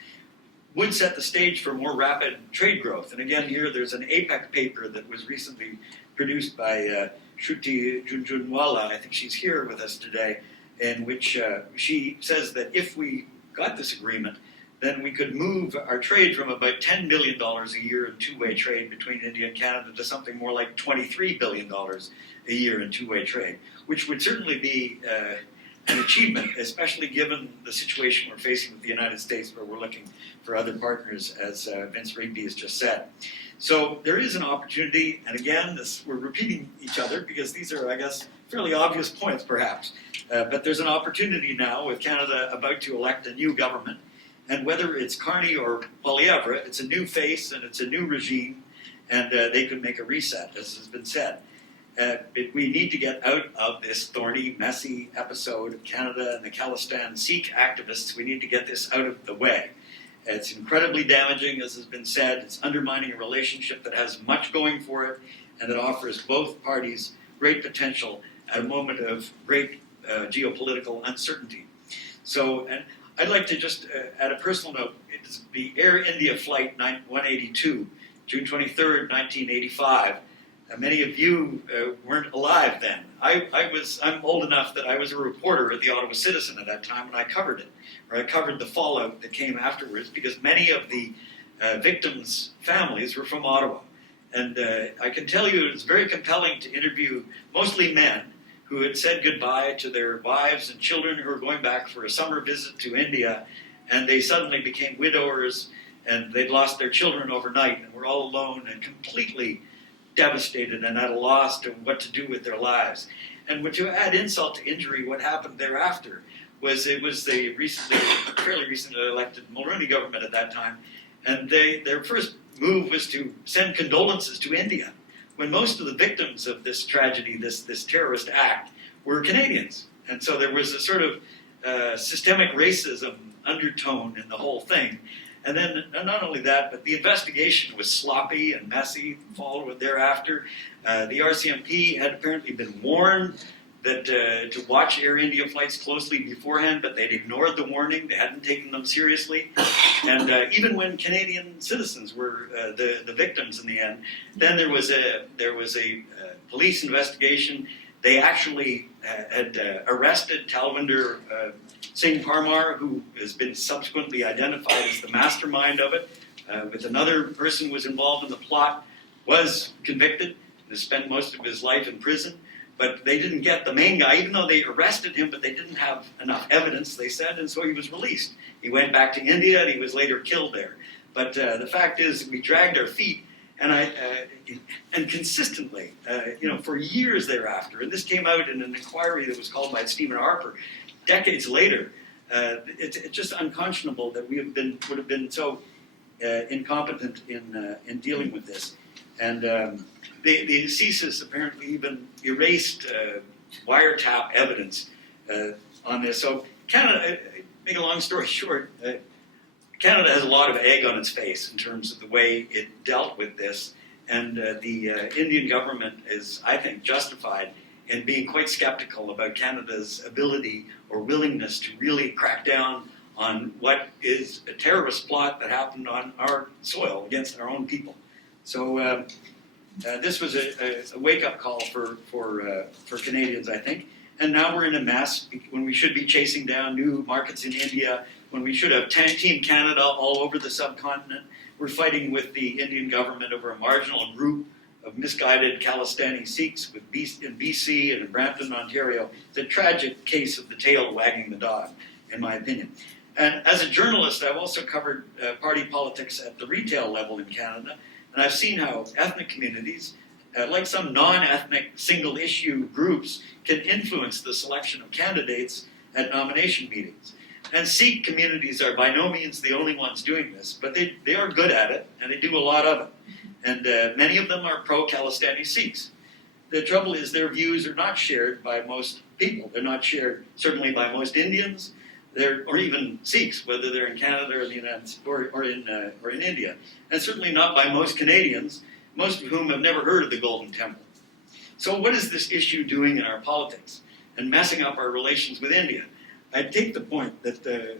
would set the stage for more rapid trade growth. And again, here there's an APEC paper that was recently produced by Shruti Jhunjhunwala, I think she's here with us today, in which she says that if we got this agreement, then we could move our trade from about $10 billion a year in two-way trade between India and Canada to something more like $23 billion a year in two-way trade, which would certainly be an achievement, especially given the situation we're facing with the United States, where we're looking for other partners, as Vince Rigby has just said. So there is an opportunity, and again, we're repeating each other because these are, I guess, fairly obvious points, perhaps. But there's an opportunity now with Canada about to elect a new government. And whether it's Carney or Poilievre, it's a new face and it's a new regime, and they could make a reset, as has been said. We need to get out of this thorny, messy episode of Canada and the Khalistan Sikh activists. We need to get this out of the way. It's incredibly damaging, as has been said. It's undermining a relationship that has much going for it and that offers both parties great potential at a moment of great geopolitical uncertainty. So, and I'd like to just add a personal note. It's the Air India Flight 182, June 23rd, 1985. Many of you weren't alive then. I'm old enough that I was a reporter at the Ottawa Citizen at that time, and I covered it. Or I covered the fallout that came afterwards, because many of the victims' families were from Ottawa. And I can tell you it was very compelling to interview mostly men who had said goodbye to their wives and children who were going back for a summer visit to India, and they suddenly became widowers, and they'd lost their children overnight, and were all alone and completely devastated and at a loss to what to do with their lives. And to add insult to injury, what happened thereafter was it was the fairly recently elected Mulroney government at that time, and their first move was to send condolences to India, when most of the victims of this tragedy, this terrorist act, were Canadians. And so there was a sort of systemic racism undertone in the whole thing. And then not only that, but the investigation was sloppy and messy, followed thereafter. The RCMP had apparently been warned that to watch Air India flights closely beforehand, but they'd ignored the warning. They hadn't taken them seriously. And even when Canadian citizens were the victims in the end, then there was a police investigation. They actually had arrested Talvinder Singh Parmar, who has been subsequently identified as the mastermind of it, with another person who was involved in the plot, was convicted and has spent most of his life in prison. But they didn't get the main guy, even though they arrested him, but they didn't have enough evidence, they said, and so he was released. He went back to India, and he was later killed there. But the fact is, we dragged our feet, and consistently, for years thereafter, and this came out in an inquiry that was called by Stephen Harper, decades later. It's just unconscionable that we would have been so incompetent in dealing with this. And the CSIS apparently even erased wiretap evidence on this. So Canada, make a long story short, Canada has a lot of egg on its face in terms of the way it dealt with this. And the Indian government is, I think, justified in being quite skeptical about Canada's ability or willingness to really crack down on what is a terrorist plot that happened on our soil against our own people. So this was a wake-up call for Canadians, I think. And now we're in a mess when we should be chasing down new markets in India, when we should have Team Canada all over the subcontinent. We're fighting with the Indian government over a marginal group of misguided Khalistani Sikhs in BC and in Brampton, Ontario. It's a tragic case of the tail wagging the dog, in my opinion. And as a journalist, I've also covered party politics at the retail level in Canada, and I've seen how ethnic communities, like some non-ethnic single-issue groups, can influence the selection of candidates at nomination meetings. And Sikh communities are by no means the only ones doing this, but they are good at it, and they do a lot of it. And many of them are pro-Khalistani Sikhs. The trouble is their views are not shared by most people. They're not shared certainly by most Indians, or even Sikhs, whether they're in Canada or the United States or in India, and certainly not by most Canadians, most of whom have never heard of the Golden Temple. So what is this issue doing in our politics and messing up our relations with India? I take the point that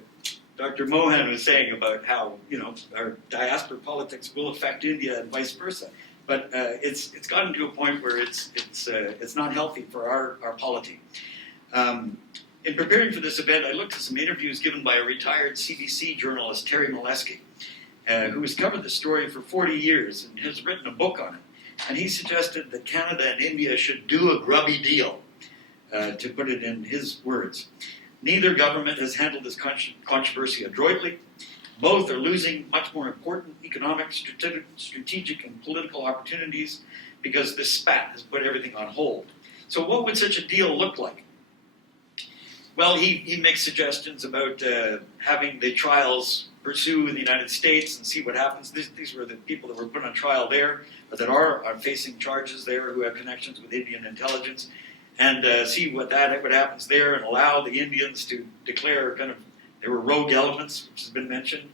Dr. Mohan was saying about how our diaspora politics will affect India and vice versa, but it's gotten to a point where it's not healthy for our polity. In preparing for this event, I looked at some interviews given by a retired CBC journalist, Terry Molesky, who has covered the story for 40 years and has written a book on it. And he suggested that Canada and India should do a grubby deal, to put it in his words. Neither government has handled this controversy adroitly. Both are losing much more important economic, strategic, and political opportunities because this spat has put everything on hold. So what would such a deal look like? Well, he makes suggestions about having the trials pursue in the United States and see what happens. These were the people that were put on trial there, or that are facing charges there, who have connections with Indian intelligence, and see what happens there, and allow the Indians to declare there were rogue elements, which has been mentioned,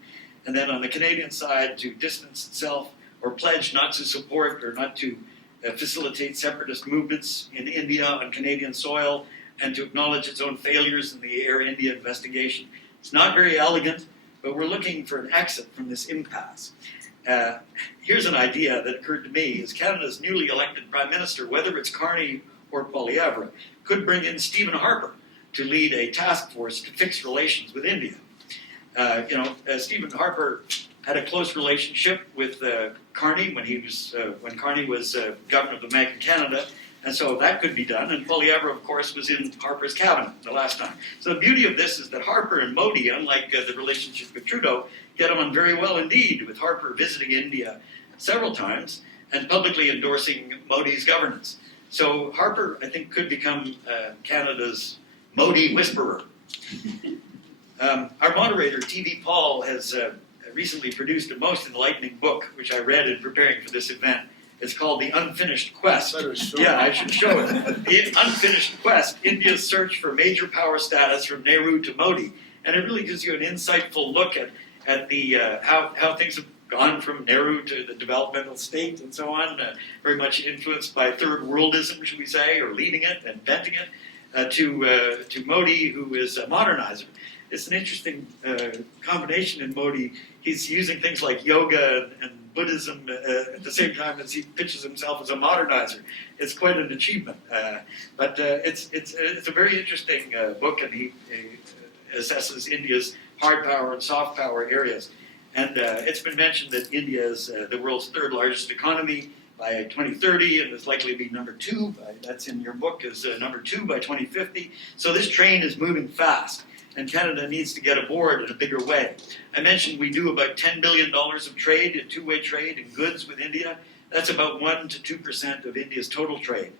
and then on the Canadian side to distance itself or pledge not to support or not to facilitate separatist movements in India on Canadian soil, and to acknowledge its own failures in the Air India investigation. It's not very elegant, but we're looking for an exit from this impasse. Here's an idea that occurred to me, is Canada's newly elected Prime Minister, whether it's Carney or Poilievre, could bring in Stephen Harper to lead a task force to fix relations with India. Stephen Harper had a close relationship with Carney when Carney was governor of the Bank of Canada, and so that could be done. And Poilievre, of course, was in Harper's cabinet the last time. So the beauty of this is that Harper and Modi, unlike the relationship with Trudeau, get on very well indeed, with Harper visiting India several times and publicly endorsing Modi's governance. So Harper, I think, could become Canada's Modi whisperer. Our moderator, T.V. Paul, has recently produced a most enlightening book, which I read in preparing for this event. It's called The Unfinished Quest. Yeah, I should show it. The Unfinished Quest, India's Search for Major Power Status from Nehru to Modi. And it really gives you an insightful look at the how things have gone from Nehru to the developmental state and so on, very much influenced by third worldism, should we say, or leading it, inventing it, to Modi, who is a modernizer. It's an interesting combination in Modi. He's using things like yoga and Buddhism at the same time as he pitches himself as a modernizer. It's quite an achievement. But it's a very interesting book, and he assesses India's hard power and soft power areas. And it's been mentioned that India is the world's third largest economy by 2030, and is likely to be number 2. That's in your book, is number 2 by 2050. So this train is moving fast, and Canada needs to get aboard in a bigger way. I mentioned we do about $10 billion of trade, in two-way trade in goods with India. That's about 1% to 2% of India's total trade.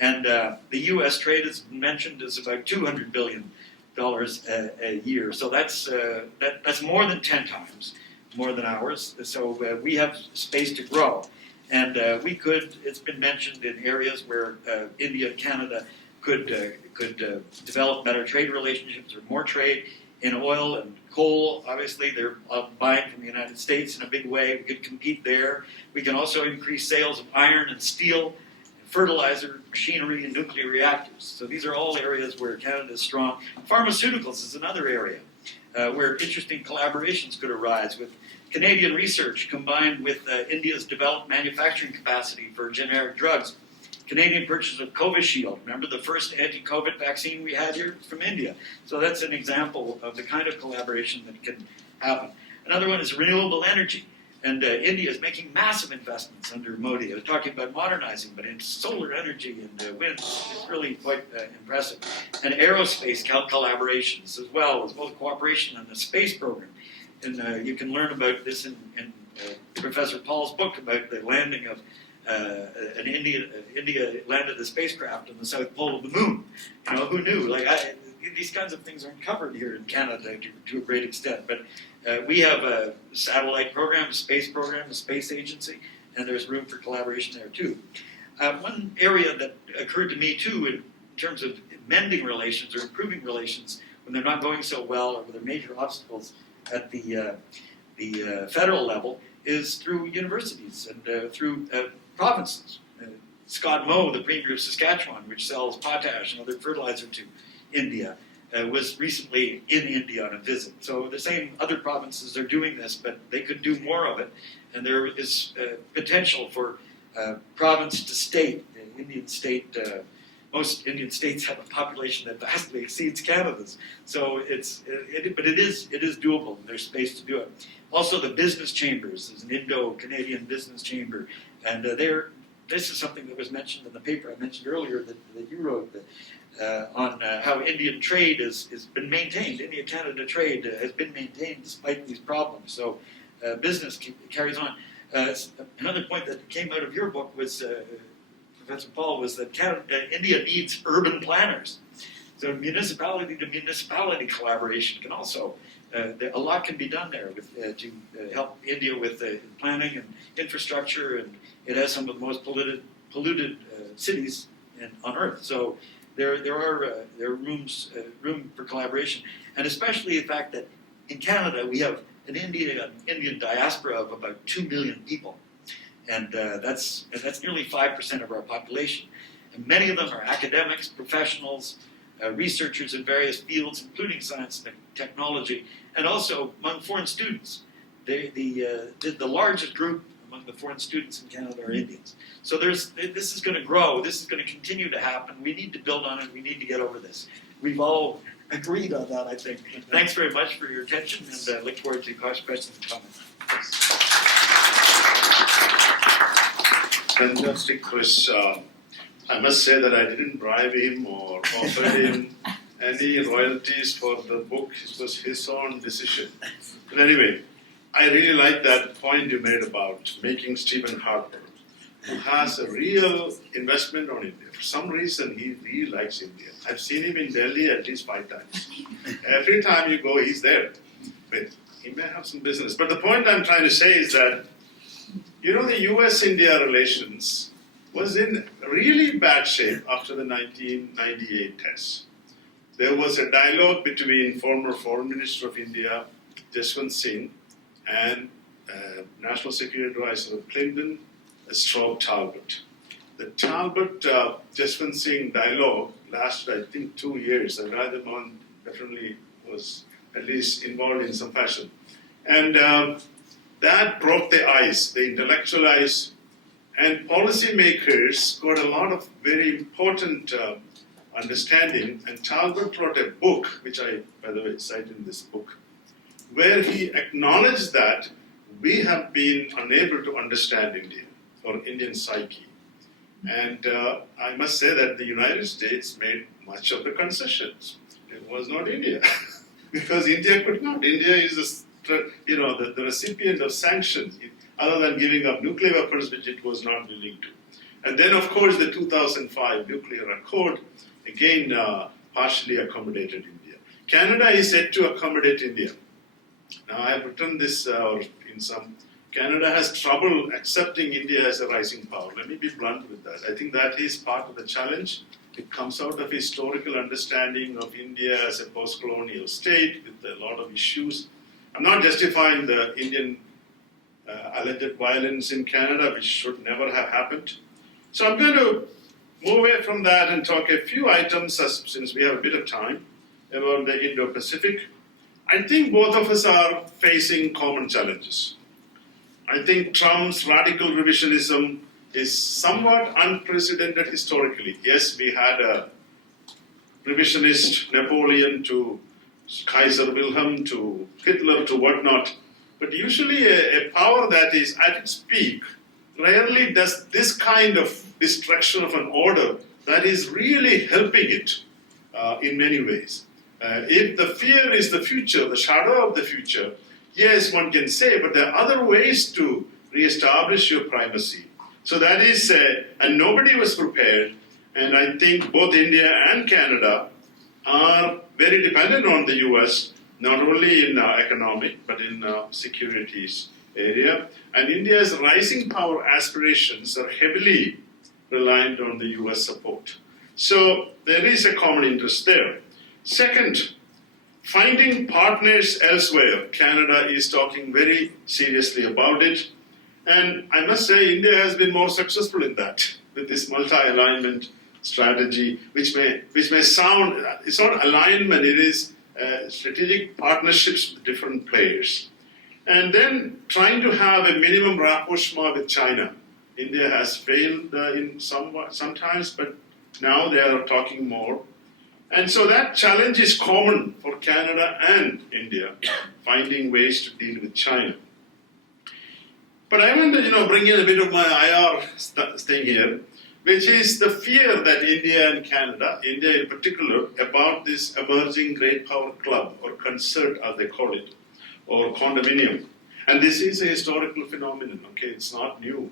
And the U.S. trade, as mentioned, is about $200 billion a year. So that's more than 10 times more than ours. So we have space to grow. And it's been mentioned in areas where India and Canada could develop better trade relationships, or more trade in oil and coal. Obviously, they're buying from the United States in a big way. We could compete there. We can also increase sales of iron and steel, fertilizer, machinery, and nuclear reactors. So these are all areas where Canada is strong. Pharmaceuticals is another area where interesting collaborations could arise, with Canadian research combined with India's developed manufacturing capacity for generic drugs. Canadian purchase of Covishield. Remember the first anti-COVID vaccine we had here from India. So that's an example of the kind of collaboration that can happen. Another one is renewable energy. And India is making massive investments under Modi. I was talking about modernizing, but in solar energy and wind, it's really quite impressive. And aerospace collaborations as well cooperation on the space program. And you can learn about this in Professor Paul's book about the landing of India landed the spacecraft on the south pole of the moon. You know, who knew? These kinds of things aren't covered here in Canada to a great extent, but we have a satellite program, a space program, a space agency, and there's room for collaboration there too. One area that occurred to me too in terms of mending relations or improving relations when they're not going so well or when there are major obstacles at the federal level is through universities and through provinces. Scott Moe, the Premier of Saskatchewan, which sells potash and other fertilizer to India, was recently in India on a visit. So the same other provinces are doing this, but they could do more of it. And there is potential for province to state. Most Indian states have a population that vastly exceeds Canada's. So but it is doable. And there's space to do it. Also, the business chambers. There's an Indo-Canadian business chamber, and this is something that was mentioned in the paper I mentioned earlier that you wrote. On how Indian trade has been maintained. India-Canada trade has been maintained despite these problems. So business carries on. Another point that came out of your book was, Professor Paul, was that India needs urban planners. So municipality to municipality collaboration can also, a lot can be done there to help India with planning and infrastructure, and it has some of the most polluted cities on Earth. So there are room for collaboration, and especially the fact that in Canada we have an Indian diaspora of about 2 million people, and that's nearly 5% of our population. And many of them are academics, professionals, researchers in various fields, including science and technology, and also among foreign students. The largest group among the foreign students in Canada are Indians. So this is going to grow. This is going to continue to happen. We need to build on it. We need to get over this. We've all agreed on that, I think. Thanks very much for your attention, and I look forward to questions and comments. Fantastic, Chris. I must say that I didn't bribe him or offer him any royalties for the book. It was his own decision. But anyway, I really like that point you made about making Stephen Harper, who has a real investment on India. For some reason, he really likes India. I've seen him in Delhi at least 5 times. Every time you go, he's there. But he may have some business. But the point I'm trying to say is that, the US-India relations was in really bad shape after the 1998 tests. There was a dialogue between former Foreign Minister of India, Jaswant Singh, and National Security Advisor of Clinton, Strobe Talbot. The Talbot-Jaswant Singh dialogue lasted, I think, 2 years, and Radhamohan definitely was at least involved in some fashion. And that broke the ice, the intellectual ice, and policymakers got a lot of very important understanding. And Talbot wrote a book, which I, by the way, cite in this book, where he acknowledged that we have been unable to understand India or Indian psyche. And I must say that the United States made much of the concessions. It was not India, because India could not. India is the recipient of sanctions, other than giving up nuclear weapons, which it was not willing to. And then, of course, the 2005 nuclear accord, again, partially accommodated India. Canada is yet to accommodate India. Now, I have written this in some. Canada has trouble accepting India as a rising power. Let me be blunt with that. I think that is part of the challenge. It comes out of historical understanding of India as a post-colonial state with a lot of issues. I'm not justifying the Indian alleged violence in Canada, which should never have happened. So I'm going to move away from that and talk a few items, since we have a bit of time, about the Indo-Pacific. I think both of us are facing common challenges. I think Trump's radical revisionism is somewhat unprecedented historically. Yes, we had a revisionist Napoleon to Kaiser Wilhelm to Hitler to whatnot, but usually a power that is at its peak rarely does this kind of destruction of an order that is really helping it in many ways. If the fear is the future, the shadow of the future, yes, one can say, but there are other ways to reestablish your primacy. So that is, and nobody was prepared, and I think both India and Canada are very dependent on the US, not only in economic, but in securities area. And India's rising power aspirations are heavily reliant on the US support. So there is a common interest there. Second, finding partners elsewhere. Canada is talking very seriously about it. And I must say, India has been more successful in that, with this multi-alignment strategy, which may sound, it's not alignment, it is strategic partnerships with different players. And then trying to have a minimum rapprochement with China. India has failed sometimes, but now they are talking more. And so that challenge is common for Canada and India, finding ways to deal with China. But I want to, bring in a bit of my IR thing here, which is the fear that India and Canada, India in particular, about this emerging great power club, or concert as they call it, or condominium. And this is a historical phenomenon, okay, it's not new.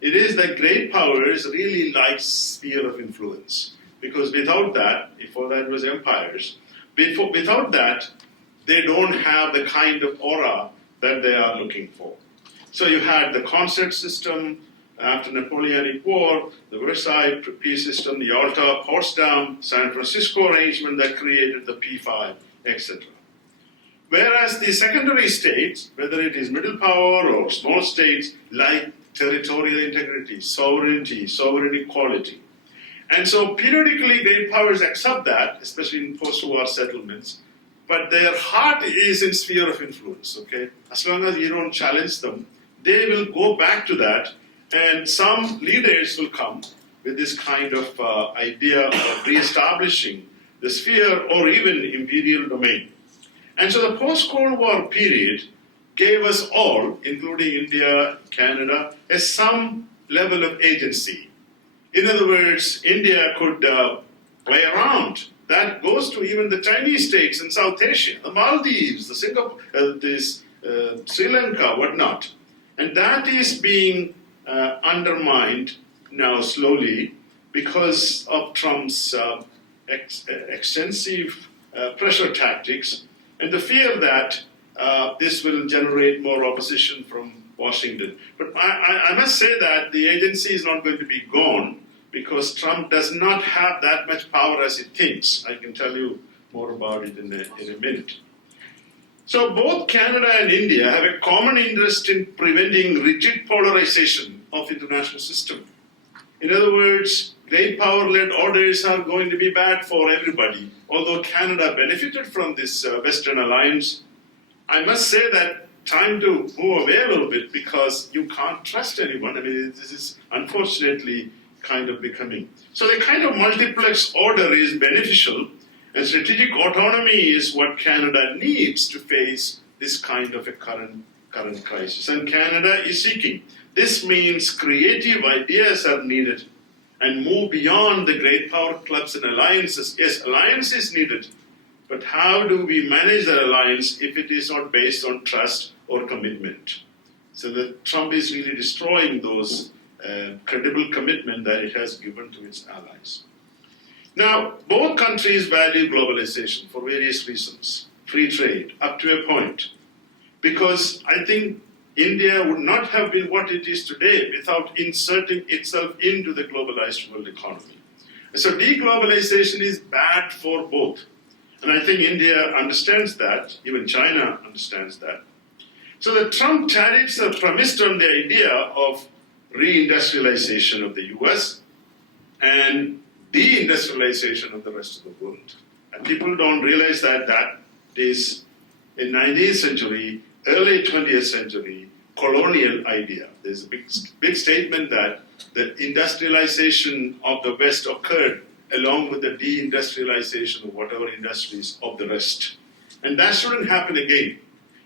It is that great powers really like sphere of influence, because without that, before that was empires, without that, they don't have the kind of aura that they are looking for. So you had the concert system after Napoleonic War, the Versailles peace system, the Yalta, Potsdam, San Francisco arrangement that created the P5, etc. Whereas the secondary states, whether it is middle power or small states, like territorial integrity, sovereignty, sovereign equality. And so periodically great powers accept that, especially in post-war settlements, but their heart is in sphere of influence, okay? As long as you don't challenge them, they will go back to that, and some leaders will come with this kind of idea of re-establishing the sphere or even imperial domain. And so the post-Cold War period gave us all, including India, Canada, some level of agency. In other words, India could play around. That goes to even the Chinese states in South Asia, the Maldives, the Singapore, Sri Lanka, whatnot. And that is being undermined now slowly because of Trump's extensive pressure tactics and the fear that this will generate more opposition from Washington. But I must say that the agency is not going to be gone because Trump does not have that much power as he thinks. I can tell you more about it in a minute. So both Canada and India have a common interest in preventing rigid polarization of international system. In other words, great power-led orders are going to be bad for everybody. Although Canada benefited from this Western alliance, I must say that time to move away a little bit because you can't trust anyone. I mean, this is unfortunately kind of becoming. So the kind of multiplex order is beneficial, and strategic autonomy is what Canada needs to face this kind of a current crisis. And Canada is seeking. This means creative ideas are needed and move beyond the great power clubs and alliances. Yes, alliance is needed, but how do we manage that alliance if it is not based on trust or commitment? So that Trump is really destroying those credible commitment that it has given to its allies. Now, both countries value globalization for various reasons. Free trade, up to a point. Because I think India would not have been what it is today without inserting itself into the globalized world economy. So deglobalization is bad for both. And I think India understands that, even China understands that. So the Trump tariffs are premised on the idea of reindustrialization of the US and deindustrialization of the rest of the world. And people don't realize that that is a 19th century, early 20th century colonial idea. There's a big statement that the industrialization of the West occurred along with the deindustrialization of whatever industries of the rest. And that shouldn't happen again.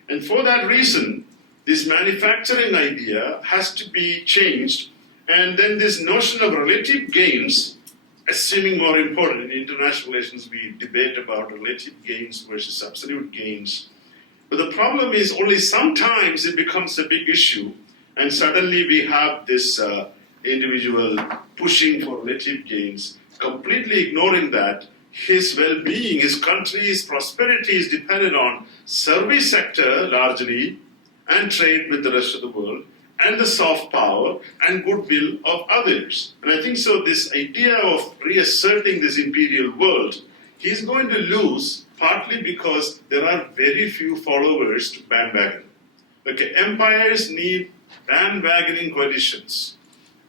And for that reason, this manufacturing idea has to be changed. And then this notion of relative gains is seeming more important. In international relations, we debate about relative gains versus absolute gains. But the problem is only sometimes it becomes a big issue, and suddenly we have this individual pushing for relative gains, completely ignoring that his well-being, his country's prosperity is dependent on service sector largely, and trade with the rest of the world, and the soft power and goodwill of others. And I think so this idea of reasserting this imperial world, he's going to lose partly because there are very few followers to bandwagon. Okay, empires need bandwagoning coalitions,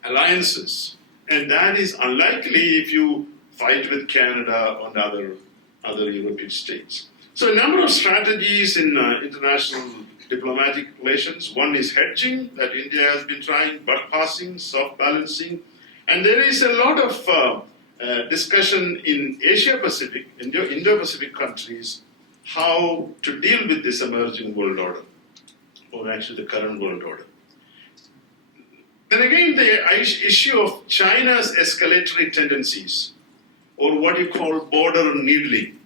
alliances, and that is unlikely if you fight with Canada and other European states. So a number of strategies in international diplomatic relations. One is hedging, that India has been trying, buck passing, soft balancing. And there is a lot of discussion in Asia-Pacific, Indo-Pacific countries, how to deal with this emerging world order, or actually the current world order. Then again, the issue of China's escalatory tendencies, or what you call border needling.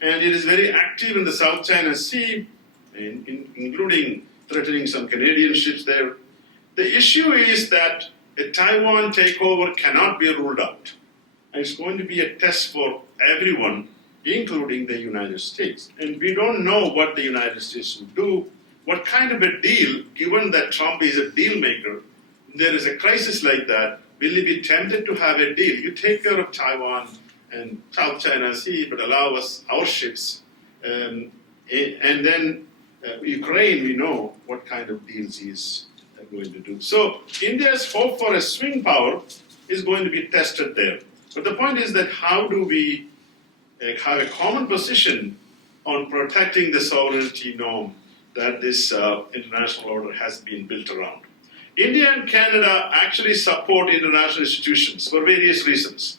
And it is very active in the South China Sea, including threatening some Canadian ships there. The issue is that a Taiwan takeover cannot be ruled out. And it's going to be a test for everyone, including the United States. And we don't know what the United States will do, what kind of a deal, given that Trump is a deal maker, there is a crisis like that, will he be tempted to have a deal? You take care of Taiwan and South China Sea, but allow us our ships. And then Ukraine, we know what kind of deals he's going to do. So India's hope for a swing power is going to be tested there. But the point is that how do we have a common position on protecting the sovereignty norm that this international order has been built around? India and Canada actually support international institutions for various reasons.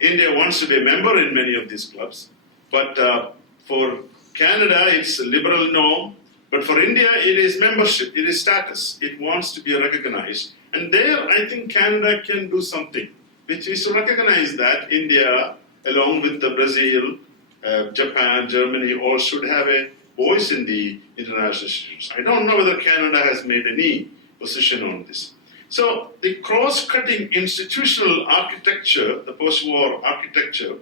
India wants to be a member in many of these clubs, but for Canada it's a liberal norm, but for India it is membership, it is status, it wants to be recognized. And there I think Canada can do something, which is to recognize that India, along with the Brazil, Japan, Germany, all should have a voice in the international institutions. I don't know whether Canada has made any position on this. So the cross-cutting institutional architecture, the post-war architecture,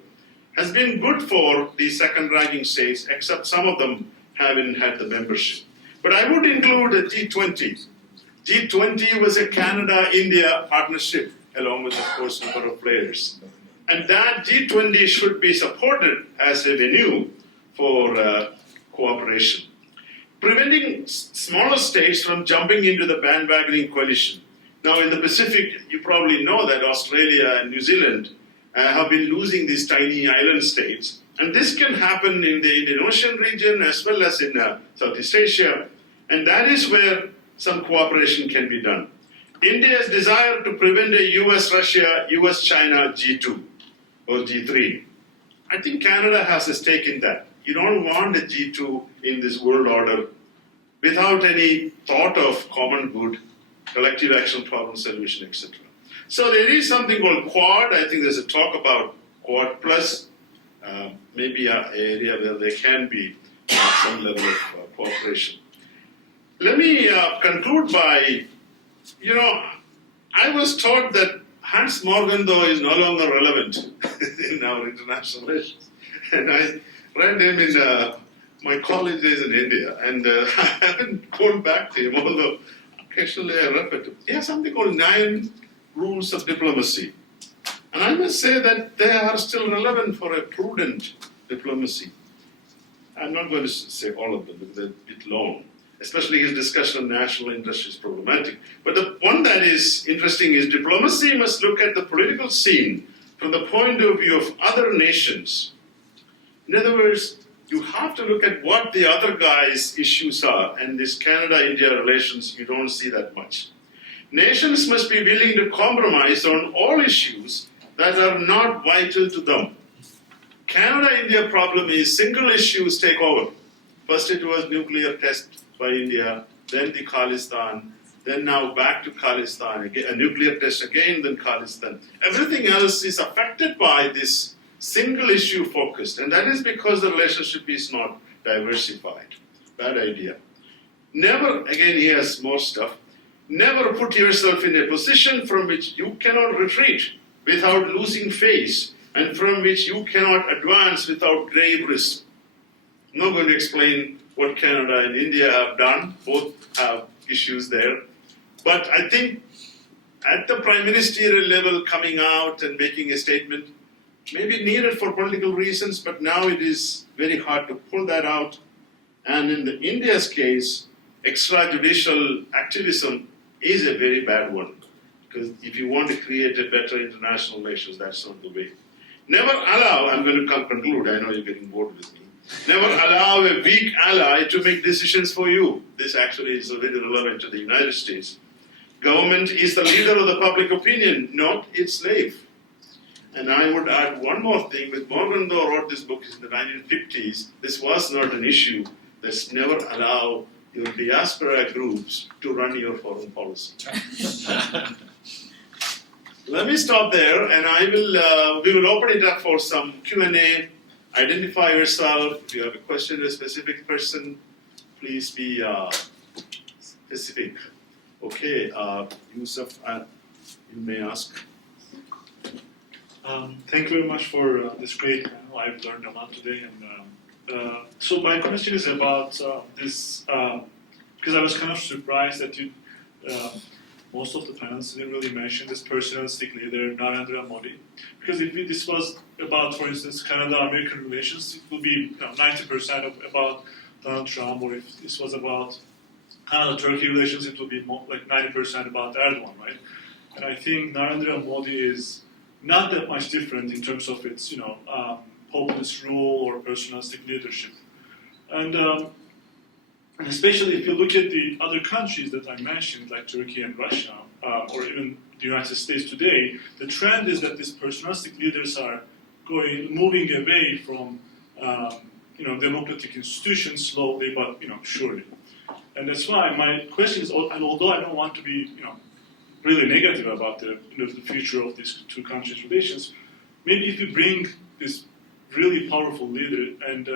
has been good for the second-ranking states, except some of them haven't had the membership. But I would include the G20. G20 was a Canada-India partnership, along with, of course, a number of players. And that G20 should be supported as a venue for cooperation. Preventing smaller states from jumping into the bandwagoning coalition. Now in the Pacific, you probably know that Australia and New Zealand have been losing these tiny island states. And this can happen in the Indian Ocean region as well as in Southeast Asia. And that is where some cooperation can be done. India's desire to prevent a US-Russia, US-China G2 or G3. I think Canada has a stake in that. You don't want a G2 in this world order without any thought of common good, collective action, problem solution, etc. So there is something called Quad. I think there's a talk about Quad Plus, maybe an area where there can be some level of cooperation. Let me conclude by, I was taught that Hans Morgenthau is no longer relevant in our international relations. And I read him in my college days in India, and I haven't gone back to him, although occasionally I refer to him. He has something called 9 Rules of Diplomacy. And I must say that they are still relevant for a prudent diplomacy. I'm not going to say all of them because they're a bit long. Especially his discussion of national interest is problematic. But the one that is interesting is diplomacy must look at the political scene from the point of view of other nations. In other words, you have to look at what the other guy's issues are, and this Canada-India relations, you don't see that much. Nations must be willing to compromise on all issues that are not vital to them. Canada-India problem is single issues take over. First it was nuclear test by India, then the Khalistan, then now back to Khalistan, again, a nuclear test again, then Khalistan. Everything else is affected by this single issue focused, and that is because the relationship is not diversified. Bad idea. Never, again he has more stuff, never put yourself in a position from which you cannot retreat without losing face, and from which you cannot advance without grave risk. I'm not going to explain what Canada and India have done, both have issues there. But I think at the prime ministerial level coming out and making a statement, maybe needed for political reasons, but now it is very hard to pull that out. And in the India's case, extrajudicial activism is a very bad one. Because if you want to create a better international relations, that's not the way. Never allow, I'm going to conclude, I know you're getting bored with me. Never allow a weak ally to make decisions for you. This actually is very relevant to the United States. Government is the leader of the public opinion, not its slave. And I would add one more thing. With Morgan, though, wrote this book in the 1950s, this was not an issue. Let's never allow your diaspora groups to run your foreign policy. Let me stop there, and we will open it up for some Q&A. Identify yourself. If you have a question to a specific person, please be specific. Okay, Yusuf, you may ask. Thank you very much for this great panel. I've learned a lot today. And so my question is about this, because I was kind of surprised that you, most of the panelists didn't really mention this personalistic leader, Narendra Modi. Because if this was about, for instance, Canada-American relations, it would be 90% about Donald Trump, or if this was about Canada-Turkey relations, it would be more like 90% about Erdogan, right? And I think Narendra Modi is not that much different in terms of its, populist rule or personalistic leadership. And especially if you look at the other countries that I mentioned, like Turkey and Russia, or even the United States today, the trend is that these personalistic leaders are moving away from, democratic institutions slowly, but, surely. And that's why my question is, and although I don't want to be, really negative about the future of these two countries' relations, maybe if you bring this really powerful leader and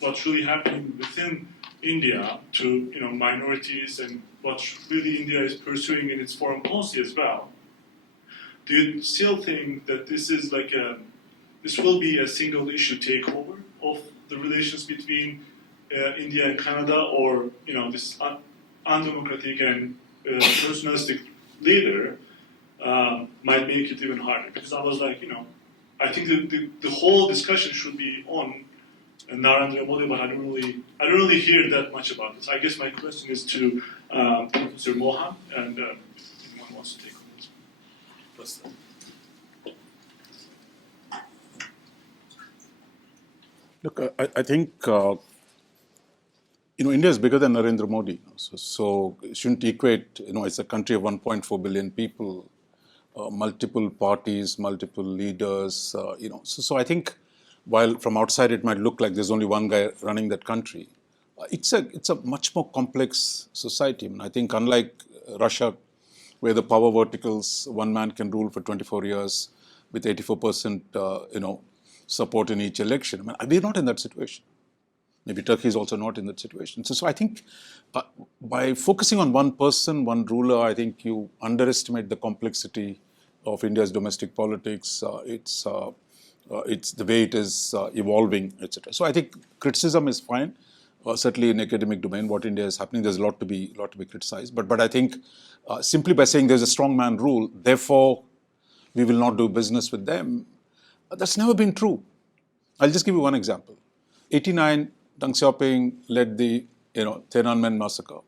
what's really happening within India to minorities and what really India is pursuing in its foreign policy as well, do you still think that this is this will be a single issue takeover of the relations between India and Canada, or this undemocratic and personalistic leader might make it even harder? Because I was like, I think the whole discussion should be on Narendra Modi, but I don't really hear that much about this. I guess my question is to Professor Mohan, and if anyone wants to take on this. Look, I think India is bigger than Narendra Modi, so it shouldn't equate. It's a country of 1.4 billion people, multiple parties, multiple leaders. So I think while from outside it might look like there's only one guy running that country, it's a much more complex society. I think unlike Russia, where the power verticals, one man can rule for 24 years with 84% support in each election. We're not in that situation. Maybe Turkey is also not in that situation. So I think by focusing on one person, one ruler, I think you underestimate the complexity of India's domestic politics. It's the way it is evolving, etc. So I think criticism is fine. Certainly in academic domain, what India is happening, there's a lot to be criticized. But I think simply by saying there's a strong man rule, therefore we will not do business with them, that's never been true. I'll just give you one example. 1989, Deng Xiaoping led the Tiananmen massacre.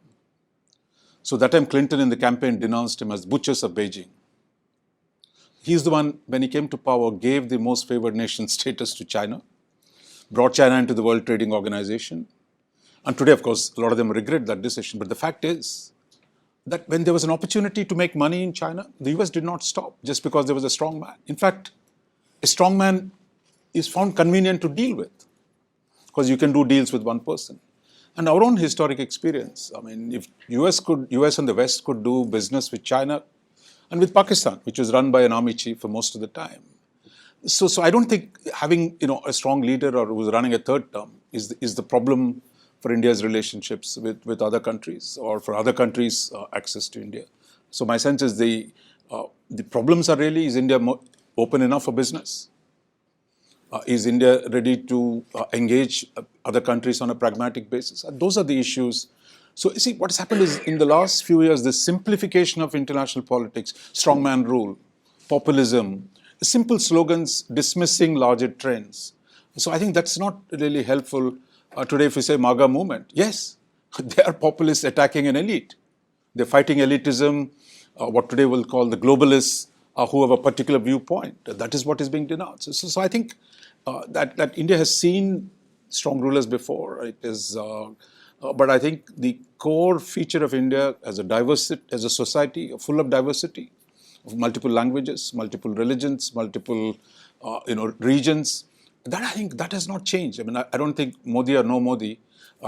So that time Clinton in the campaign denounced him as butchers of Beijing. He's the one, when he came to power, gave the most favored nation status to China, brought China into the World Trading Organization. And today, of course, a lot of them regret that decision. But the fact is, that when there was an opportunity to make money in China, the US did not stop just because there was a strong man. In fact, a strong man is found convenient to deal with because you can do deals with one person. And our own historic experience, I mean, if US and the West could do business with China and with Pakistan, which was run by an army chief for most of the time. So I don't think having a strong leader or who's running a third term is the problem for India's relationships with other countries or for other countries' access to India. So my sense is the problems are really, is India open enough for business? Is India ready to engage other countries on a pragmatic basis? And those are the issues. So you see, what has happened is in the last few years, the simplification of international politics, strongman rule, populism, simple slogans dismissing larger trends. So I think that's not really helpful. Today, if we say MAGA movement, yes, they are populists attacking an elite. They're fighting elitism, what today we'll call the globalists who have a particular viewpoint. That is what is being denounced. So I think that India has seen strong rulers before. It is, but I think the core feature of India as a society full of diversity, of multiple languages, multiple religions, multiple regions, that I think that has not changed. I mean, I don't think Modi or no Modi,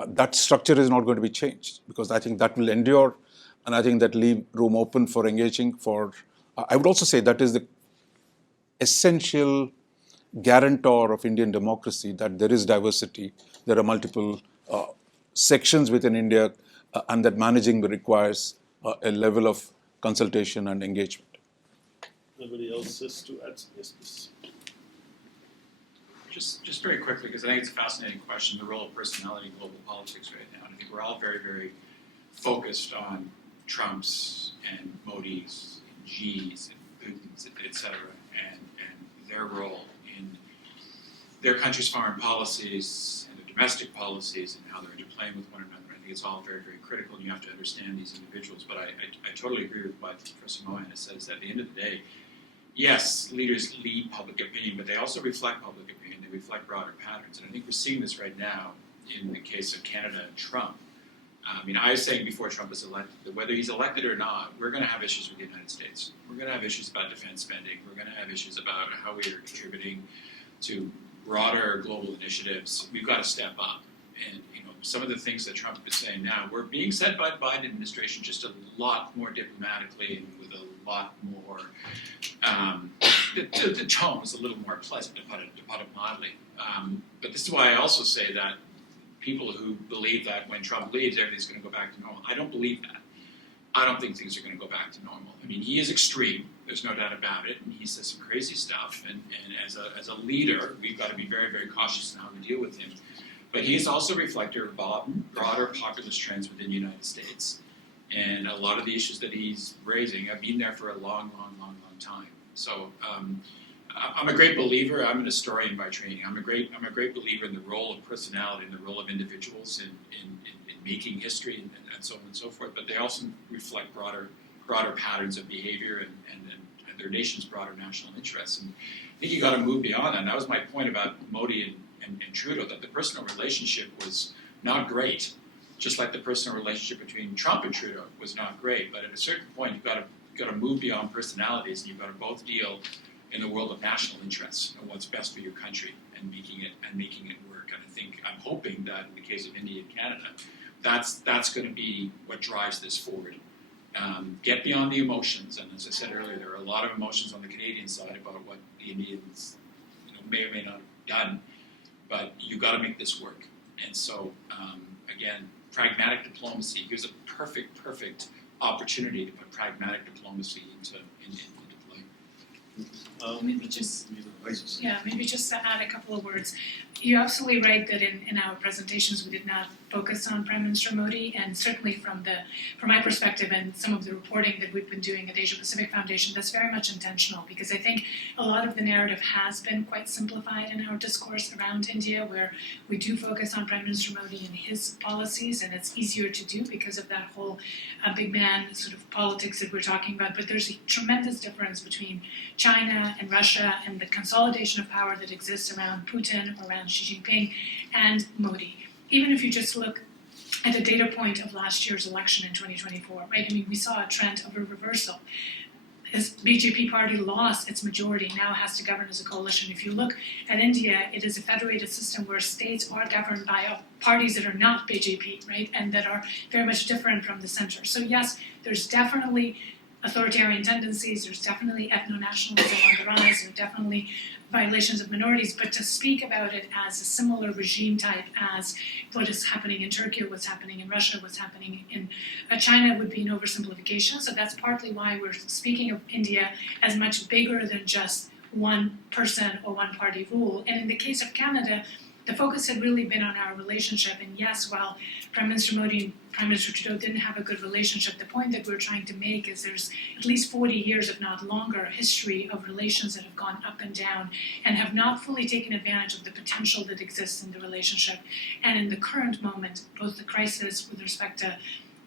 that structure is not going to be changed because I think that will endure, and I think that leave room open for engaging. I would also say that is the essential guarantor of Indian democracy, that there is diversity, there are multiple sections within India, and that managing requires a level of consultation and engagement. Anybody else has to add? Yes, please. Just very quickly, because I think it's a fascinating question, the role of personality in global politics right now. And I think we're all very, very focused on Trumps and Modis and Gs and Putins, et cetera, and their role in their country's foreign policies and their domestic policies and how they're interplaying with one another. I think it's all very, very critical, and you have to understand these individuals. But I totally agree with what Professor Mohan has said, is that at the end of the day, yes, leaders lead public opinion, but they also reflect public opinion. They reflect broader patterns. And I think we're seeing this right now in the case of Canada and Trump. I mean, I was saying before Trump is elected that whether he's elected or not, we're going to have issues with the United States. We're going to have issues about defense spending. We're going to have issues about how we are contributing to broader global initiatives. We've got to step up. And, some of the things that Trump is saying now were being said by the Biden administration just a lot more diplomatically and with a lot more, the tone was a little more pleasant, to put it mildly. But this is why I also say that people who believe that when Trump leaves, everything's going to go back to normal. I don't believe that. I don't think things are going to go back to normal. I mean, he is extreme. There's no doubt about it. And he says some crazy stuff. And as a leader, we've got to be very, very cautious in how we deal with him. But he is also a reflector of broader populist trends within the United States. And a lot of the issues that he's raising have been there for a long, long, long, long time. So I'm a great believer. I'm an historian by training. I'm a great believer in the role of personality and the role of individuals in making history and so on and so forth. But they also reflect broader patterns of behavior and their nation's broader national interests. And I think you got to move beyond that. And that was my point about Modi and Trudeau, that the personal relationship was not great, just like the personal relationship between Trump and Trudeau was not great. But at a certain point, you've got to move beyond personalities, and you've got to both deal in the world of national interests and what's best for your country and making it work. And I'm hoping that in the case of India and Canada, that's going to be what drives this forward. Get beyond the emotions, and as I said earlier, there are a lot of emotions on the Canadian side about what the Indians may or may not have done. But you've got to make this work. And so, again, pragmatic diplomacy, here's a perfect opportunity to put pragmatic diplomacy into play. Maybe just to add a couple of words. You're absolutely right that in our presentations we did not focus on Prime Minister Modi, and certainly from my perspective and some of the reporting that we've been doing at Asia-Pacific Foundation, that's very much intentional, because I think a lot of the narrative has been quite simplified in our discourse around India, where we do focus on Prime Minister Modi and his policies, and it's easier to do because of that whole big man sort of politics that we're talking about. But there's a tremendous difference between China and Russia and the consolidation of power that exists around Putin, around Xi Jinping, and Modi. Even if you just look at the data point of last year's election in 2024, right? I mean, we saw a trend of a reversal. As BJP party lost its majority, now has to govern as a coalition. If you look at India, it is a federated system where states are governed by parties that are not BJP, right, and that are very much different from the center. So yes, there's definitely authoritarian tendencies, there's definitely ethno-nationalism on the rise, there's definitely violations of minorities, but to speak about it as a similar regime type as what is happening in Turkey, or what's happening in Russia, what's happening in China would be an oversimplification. So that's partly why we're speaking of India as much bigger than just one person or one party rule. And in the case of Canada, the focus had really been on our relationship. And yes, while Prime Minister Modi and Prime Minister Trudeau didn't have a good relationship, the point that we're trying to make is there's at least 40 years, if not longer, history of relations that have gone up and down and have not fully taken advantage of the potential that exists in the relationship. And in the current moment, both the crisis with respect to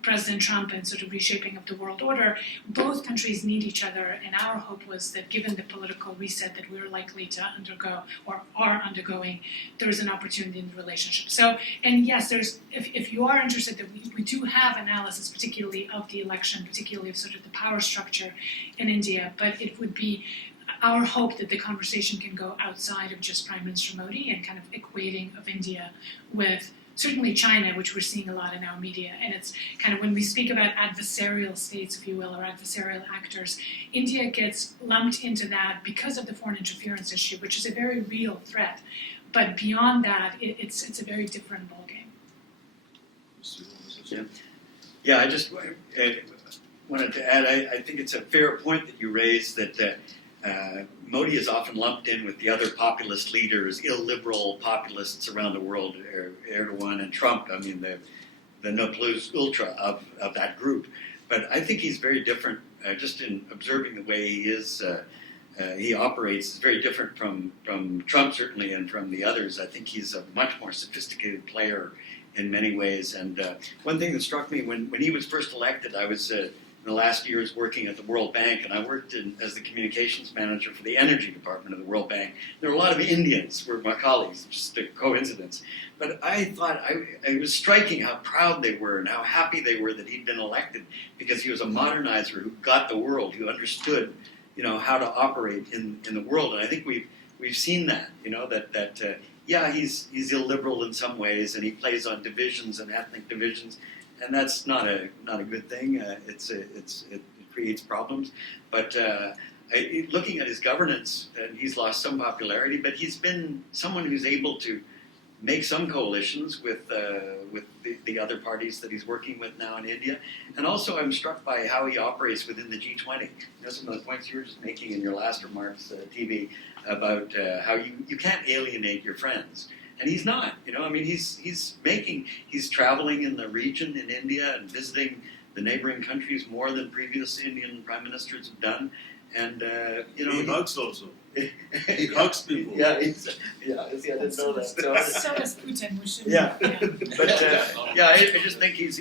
President Trump and sort of reshaping of the world order, both countries need each other, and our hope was that given the political reset that we're likely to undergo or are undergoing, there's an opportunity in the relationship. So, and yes, there's, if you are interested, that we do have analysis, particularly of the election, particularly of sort of the power structure in India, but it would be our hope that the conversation can go outside of just Prime Minister Modi and kind of equating of India with certainly China, which we're seeing a lot in our media. And it's kind of when we speak about adversarial states, if you will, or adversarial actors, India gets lumped into that because of the foreign interference issue, which is a very real threat. But beyond that, it's a very different ballgame. Yeah, I just wanted to add, I think it's a fair point that you raised that Modi is often lumped in with the other populist leaders, illiberal populists around the world, Erdogan and Trump. I mean, the non plus ultra of that group. But I think he's very different, just in observing the way he is, he operates is very different from Trump, certainly, and from the others. I think he's a much more sophisticated player in many ways. And one thing that struck me when he was first elected, I was in the last years working at the World Bank, and I worked as the communications manager for the energy department of the World Bank. There were a lot of Indians who were my colleagues, just a coincidence. But I thought it was striking how proud they were and how happy they were that he'd been elected, because he was a modernizer who got the world, who understood, how to operate in the world. And I think we've seen that, that yeah, he's illiberal in some ways, and he plays on divisions and ethnic divisions. And that's not a good thing. It creates problems. But looking at his governance, he's lost some popularity. But he's been someone who's able to make some coalitions with the other parties that he's working with now in India. And also, I'm struck by how he operates within the G20. Some of the points you were just making in your last remarks, TV, about how you can't alienate your friends. And he's not, he's traveling in the region in India and visiting the neighboring countries more than previous Indian prime ministers have done. And, he hugs also. He hugs people. Yeah, I didn't know that. So does Putin, which should But I just think he's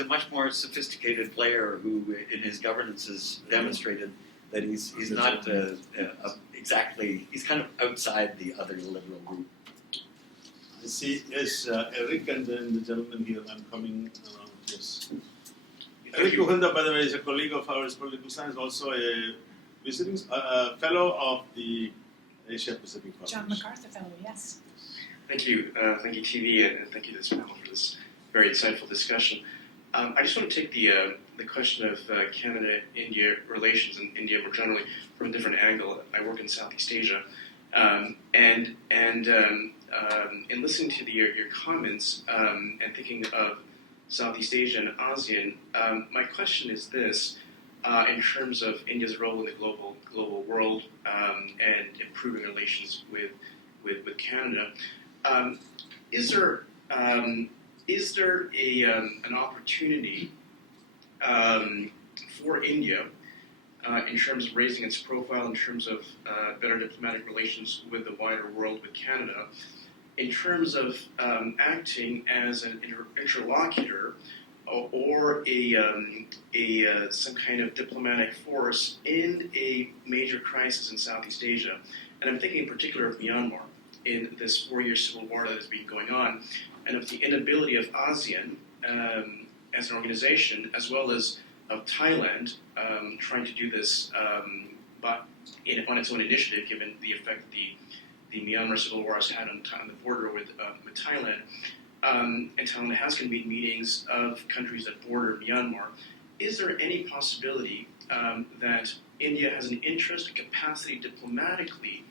a much more sophisticated player who, in his governance, has demonstrated that he's not exactly, he's kind of outside the other liberal group. I see, yes, Eric, and then the gentleman here, I'm coming around, yes. Eric Uhilda, by the way, is a colleague of ours, political science, also a visiting fellow of the Asia-Pacific Foundation. John MacArthur Fellow, yes. Thank you, TV, and thank you to this panel for this very insightful discussion. I just want to take the question of Canada-India relations and India more generally from a different angle. I work in Southeast Asia, and in listening to your comments and thinking of Southeast Asia and ASEAN, my question is this: in terms of India's role in the global world and improving relations with Canada, is there an opportunity for India in terms of raising its profile, in terms of better diplomatic relations with the wider world, with Canada, in terms of acting as an interlocutor or some kind of diplomatic force in a major crisis in Southeast Asia? And I'm thinking in particular of Myanmar, in this 4-year civil war that has been going on, and of the inability of ASEAN as an organization, as well as of Thailand, trying to do this but on its own initiative, given the effect the Myanmar civil war has had on the border with Thailand. And Thailand has convened meetings of countries that border Myanmar. Is there any possibility that India has an interest, a capacity diplomatically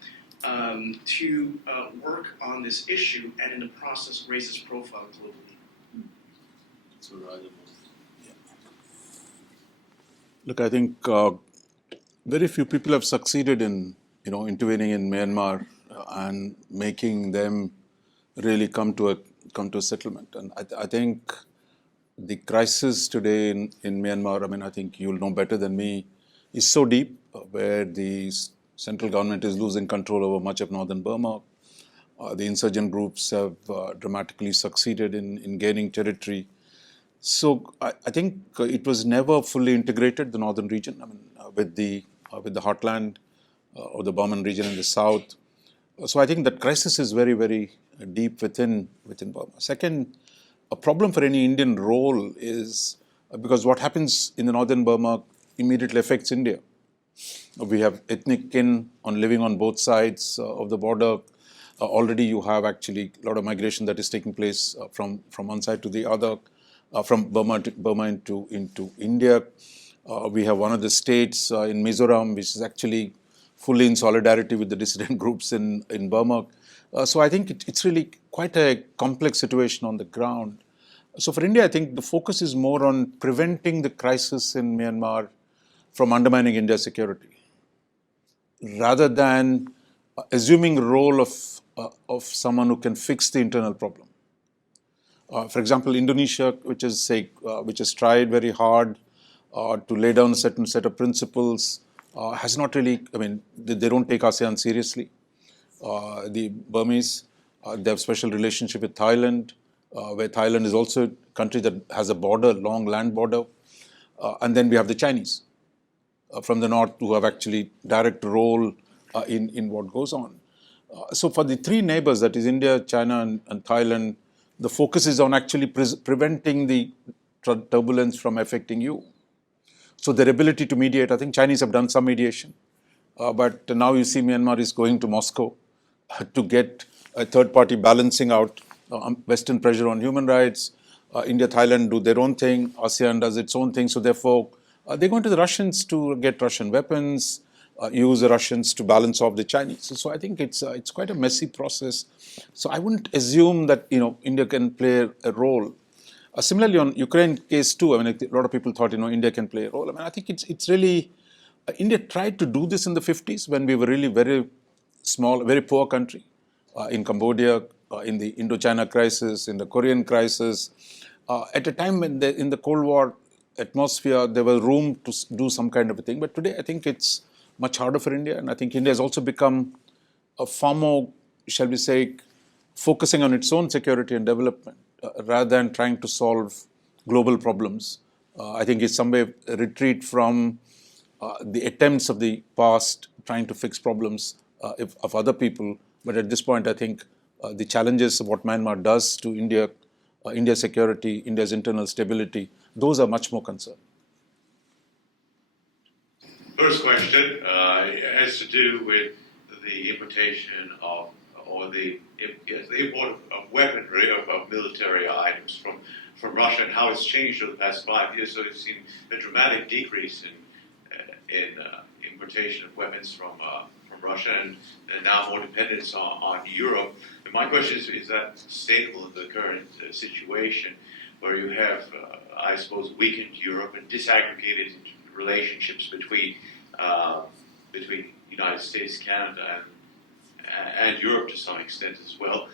to work on this issue and in the process raise its profile globally? Look, I think very few people have succeeded in intervening in Myanmar and making them really come to a settlement. And I think the crisis today in Myanmar, I mean, I think you'll know better than me, is so deep, where the central government is losing control over much of northern Burma. The insurgent groups have dramatically succeeded in gaining territory. So I think it was never fully integrated, the northern region, I mean, with the heartland or the Burman region in the south. So I think that crisis is very, very deep within Burma. Second, a problem for any Indian role is because what happens in the northern Burma immediately affects India. We have ethnic kin living on both sides of the border. Already you have actually a lot of migration that is taking place from one side to the other, from Burma into India. We have one of the states in Mizoram, which is actually fully in solidarity with the dissident groups in Burma. So I think it's really quite a complex situation on the ground. So for India, I think the focus is more on preventing the crisis in Myanmar from undermining India's security, rather than assuming a role of someone who can fix the internal problem. For example, Indonesia, which has tried very hard to lay down a certain set of principles, has not really, I mean, they don't take ASEAN seriously. The Burmese, they have special relationship with Thailand, where Thailand is also a country that has a border, long land border. And then we have the Chinese from the north, who have actually direct role in what goes on. So for the three neighbors, that is India, China, and Thailand, the focus is on actually preventing the turbulence from affecting you. So their ability to mediate, I think Chinese have done some mediation, but now you see Myanmar is going to Moscow to get a third party balancing out Western pressure on human rights. India, Thailand do their own thing, ASEAN does its own thing, so therefore they're going to the Russians to get Russian weapons, use the Russians to balance off the Chinese. So I think it's quite a messy process. So I wouldn't assume that India can play a role. Similarly, on Ukraine case too, I mean, a lot of people thought India can play a role. I mean, I think it's really India tried to do this in the 50s when we were really very small, very poor country, in Cambodia, in the Indo-China crisis, in the Korean crisis. At a time when in the Cold War atmosphere, there was room to do some kind of a thing. But today, I think it's much harder for India. And I think India has also become a far more, shall we say, focusing on its own security and development rather than trying to solve global problems. I think it's some way a retreat from the attempts of the past trying to fix problems of other people. But at this point, I think the challenges of what Myanmar does to India, India's security, India's internal stability, those are much more concerning. First question has to do with the importation of, or the import of weaponry, of military items from Russia, and how it's changed over the past 5 years. So we've seen a dramatic decrease in importation of weapons from Russia, and now more dependence on Europe. And my question is that sustainable in the current situation, where you have, I suppose, weakened Europe and disaggregated relationships between the United States, Canada, and Europe to some extent as well.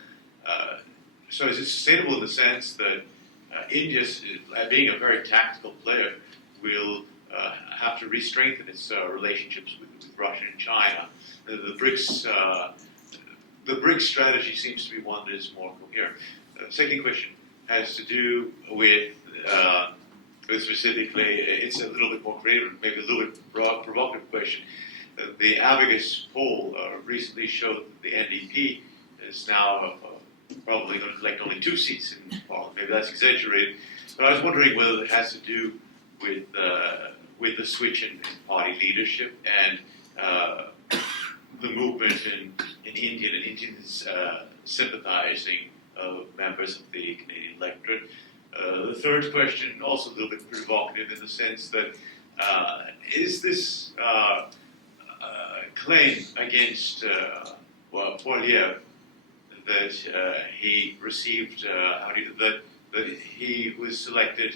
So is it sustainable in the sense that India, being a very tactical player, will have to re-strengthen its relationships with Russia and China? The BRICS strategy seems to be one that is more coherent. Second question has to do with specifically, it's a little bit more creative, maybe a little bit provocative question. The Abacus poll recently showed that the NDP is now probably going to collect only 2 seats in Parliament. Maybe that's exaggerated, But I was wondering whether it has to do with the switch in party leadership and the movement in India and Indians sympathizing members of the Canadian electorate. The third question, also a little bit provocative in the sense that is this claim against Poilievre that he received, that he was selected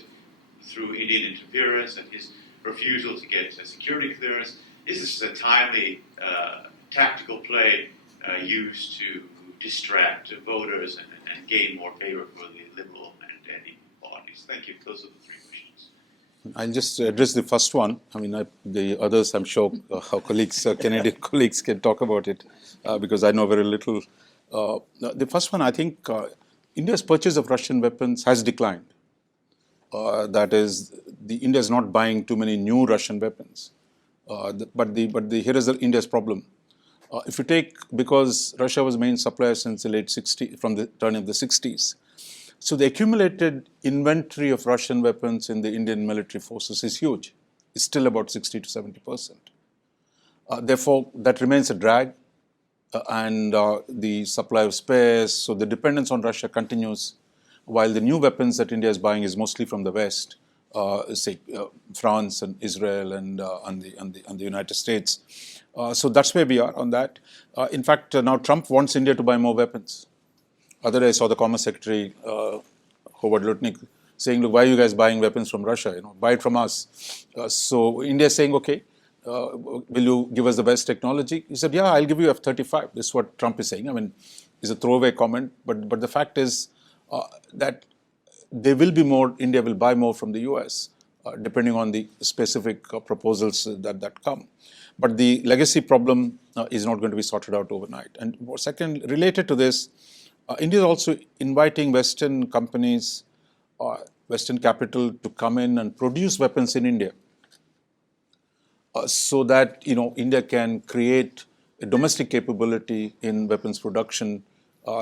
through Indian interference and his refusal to get a security clearance, is this a timely tactical play used to distract voters and gain more favor for the Liberal and Anti parties? Thank you. Those are the three questions. I'll just address the first one. I mean, the others, I'm sure our colleagues, Canadian colleagues can talk about it because I know very little. The first one, I think India's purchase of Russian weapons has declined. That is, India is not buying too many new Russian weapons. But here is India's problem. If you take, because Russia was main supplier since the late 60s, from the turn of the 60s, so the accumulated inventory of Russian weapons in the Indian military forces is huge. It's still about 60 to 70%. Therefore, that remains a drag, and the supply of spares, so the dependence on Russia continues, while the new weapons that India is buying is mostly from the West, say France and Israel and the United States. So that's where we are on that. In fact, now Trump wants India to buy more weapons. Other day, I saw the Commerce Secretary, Howard Lutnick, saying, look, why are you guys buying weapons from Russia? Buy it from us. So India is saying, okay, will you give us the best technology? He said, yeah, I'll give you F-35. This is what Trump is saying. I mean, it's a throwaway comment, but the fact is that there will be more, India will buy more from the US, depending on the specific proposals that come. But the legacy problem is not going to be sorted out overnight. And second, related to this, India is also inviting Western companies, Western capital to come in and produce weapons in India, so that India can create a domestic capability in weapons production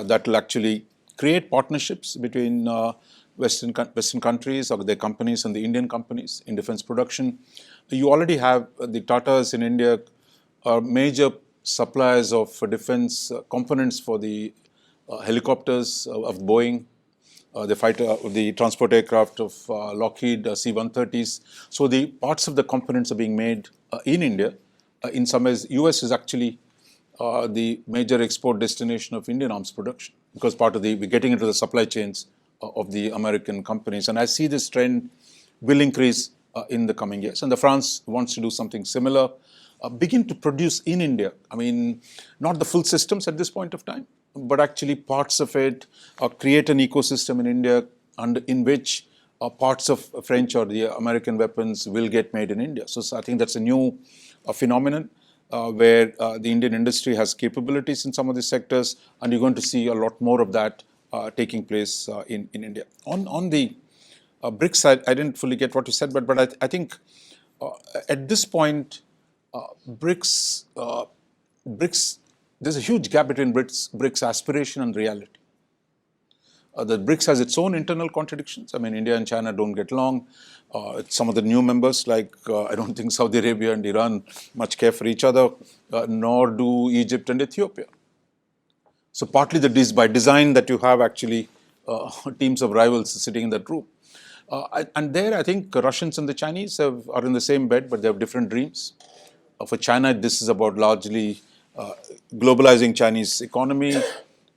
that will actually create partnerships between Western countries or their companies and the Indian companies in defense production. You already have the Tatas in India are major suppliers of defense components for the helicopters of Boeing, the transport aircraft of Lockheed C-130s. So the parts of the components are being made in India. In some ways, US is actually the major export destination of Indian arms production because we're getting into the supply chains of the American companies. And I see this trend will increase in the coming years. And France wants to do something similar, begin to produce in India. I mean, not the full systems at this point of time, but actually parts of it, create an ecosystem in India in which parts of French or the American weapons will get made in India. So I think that's a new phenomenon where the Indian industry has capabilities in some of these sectors, and you're going to see a lot more of that taking place in India. On the BRICS side, I didn't fully get what you said, but I think at this point, BRICS, there's a huge gap between BRICS aspiration and reality. The BRICS has its own internal contradictions. I mean, India and China don't get along. Some of the new members, like I don't think Saudi Arabia and Iran much care for each other, nor do Egypt and Ethiopia. So partly that is by design that you have actually teams of rivals sitting in that room. And there, I think Russians and the Chinese are in the same bed, but they have different dreams. For China, this is about largely globalizing Chinese economy,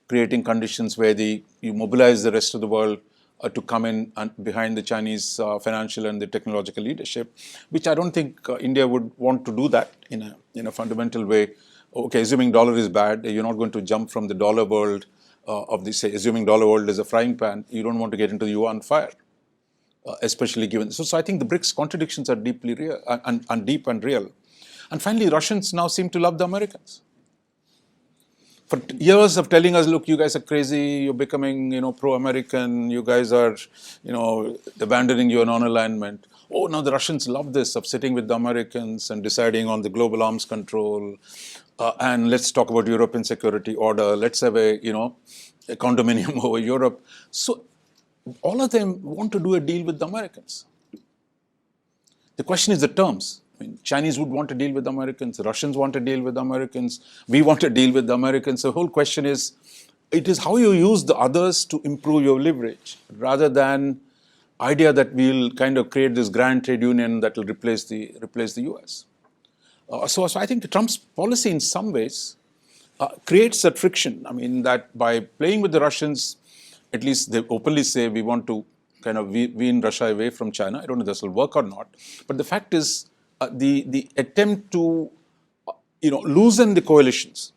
creating conditions where you mobilize the rest of the world to come in and behind the Chinese financial and the technological leadership, which I don't think India would want to do that in a fundamental way. Okay, assuming dollar is bad, you're not going to jump from the dollar world assuming dollar world is a frying pan, you don't want to get into the yuan fire, especially given. So I think the BRICS contradictions are deeply real and deep and real. And finally, Russians now seem to love the Americans. For years of telling us, look, you guys are crazy, you're becoming, pro-American, you guys are, abandoning your non-alignment. Oh, now the Russians love this, of sitting with the Americans and deciding on the global arms control. And let's talk about European security order. Let's have a condominium over Europe. So all of them want to do a deal with the Americans. The question is the terms. I mean, Chinese would want to deal with the Americans, the Russians want to deal with the Americans, we want to deal with the Americans. The whole question is, it is how you use the others to improve your leverage, rather than idea that we'll kind of create this grand trade union that will replace the US. So I think Trump's policy in some ways creates that friction. I mean, that by playing with the Russians, at least they openly say we want to kind of wean Russia away from China. I don't know if this will work or not. But the fact is, the attempt to loosen the coalitions,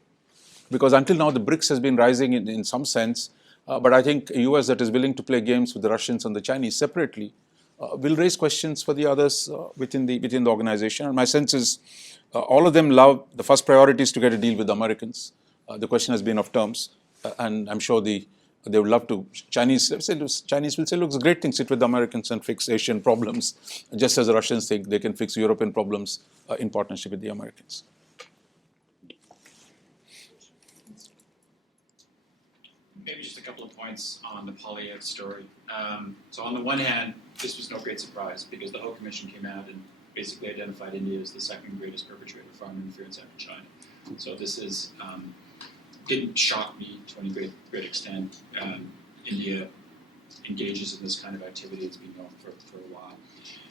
because until now the BRICS has been rising in some sense, but I think a US that is willing to play games with the Russians and the Chinese separately will raise questions for the others within the organization. And my sense is all of them love, the first priority is to get a deal with the Americans. The question has been of terms, and I'm sure they would love to. Chinese will say, look, it's a great thing, sit with the Americans and fix Asian problems, just as the Russians think they can fix European problems in partnership with the Americans. Maybe just a couple of points on the Polyev story. So on the one hand, this was no great surprise because the Ho Commission came out and basically identified India as the second greatest perpetrator of foreign interference after China. So this didn't shock me to any great extent. India engages in this kind of activity. It's been known for a while.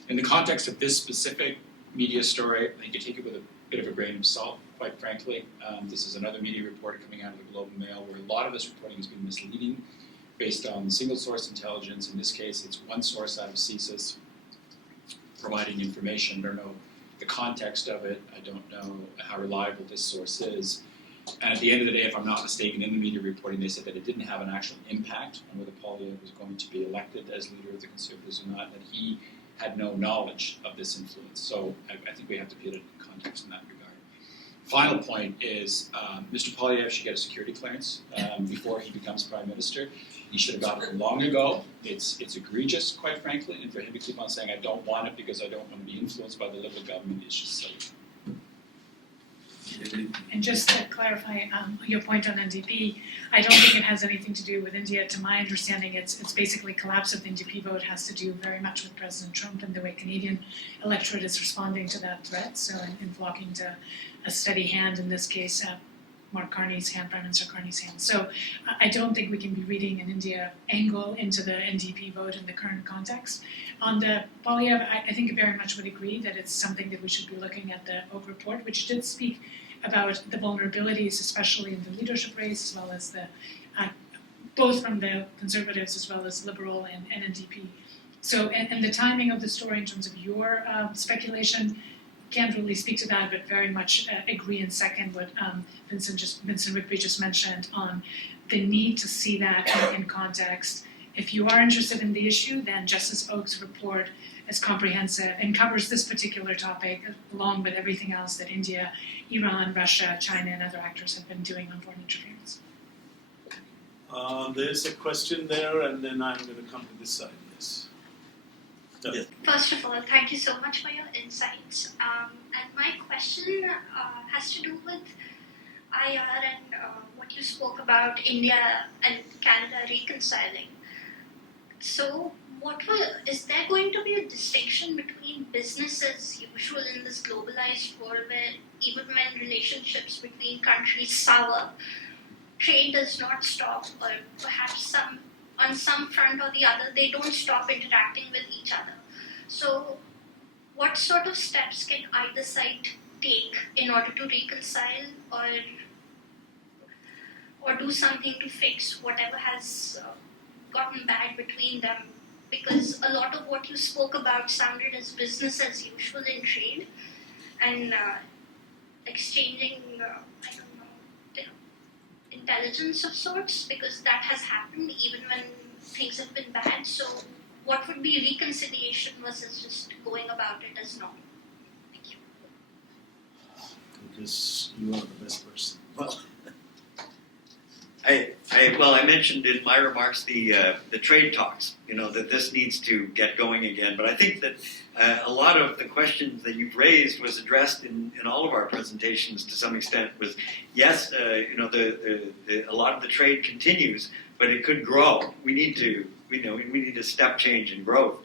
In the context of this specific media story, I think you take it with a bit of a grain of salt, quite frankly. This is another media report coming out of the Globe and Mail where a lot of this reporting has been misleading based on single source intelligence. In this case, it's one source out of CSIS providing information. I don't know the context of it. I don't know how reliable this source is. And at the end of the day, if I'm not mistaken, in the media reporting, they said that it didn't have an actual impact on whether Polyev was going to be elected as leader of the Conservatives or not, that he had no knowledge of this influence. So I think we have to put it in context in that regard. Final point is Mr. Polyev should get a security clearance before he becomes Prime Minister. He should have gotten it long ago. It's egregious, quite frankly, and for him to keep on saying, I don't want it because I don't want to be influenced by the Liberal government, is just silly. And just to clarify your point on NDP, I don't think it has anything to do with India. To my understanding, it's basically collapse of the NDP vote has to do very much with President Trump and the way Canadian electorate is responding to that threat. So in flocking to a steady hand, in this case, Mark Carney's hand, Prime Minister Carney's hand. So I don't think we can be reading an India angle into the NDP vote in the current context. On the Polyev, I think I very much would agree that it's something that we should be looking at the Oak report, which did speak about the vulnerabilities, especially in the leadership race, as well as the both from the Conservatives as well as Liberal and NDP. So, and the timing of the story in terms of your speculation, can't really speak to that, but very much agree and second what Vincent Rigby just mentioned on the need to see that in context. If you are interested in the issue, then Justice Oak's report is comprehensive and covers this particular topic along with everything else that India, Iran, Russia, China, and other actors have been doing on foreign interference. There's a question there, and then I'm going to come to this side. Yes. Yes. First of all, thank you so much for your insights. And my question has to do with IR and what you spoke about India and Canada reconciling. So, is there going to be a distinction between business as usual in this globalized world where even when relationships between countries sour, trade does not stop, or perhaps on some front or the other, they don't stop interacting with each other. So, what sort of steps can either side take in order to reconcile or do something to fix whatever has gotten bad between them? Because a lot of what you spoke about sounded as business as usual in trade and exchanging, intelligence of sorts, because that has happened even when things have been bad. So what would be reconciliation versus just going about it as normal? Thank you. Because you are the best person. Well, I mentioned in my remarks the trade talks, that this needs to get going again. But I think that a lot of the questions that you've raised was addressed in all of our presentations to some extent. Was yes, a lot of the trade continues, but it could grow. We need we need a step change in growth,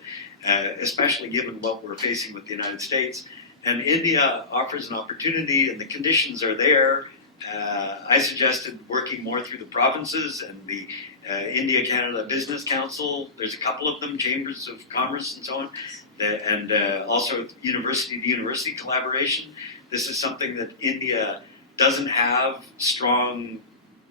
especially given what we're facing with the United States. And India offers an opportunity, and the conditions are there. I suggested working more through the provinces and the India-Canada Business Council. There's a couple of them, chambers of commerce and so on, and also university-to-university collaboration. This is something that India doesn't have strong.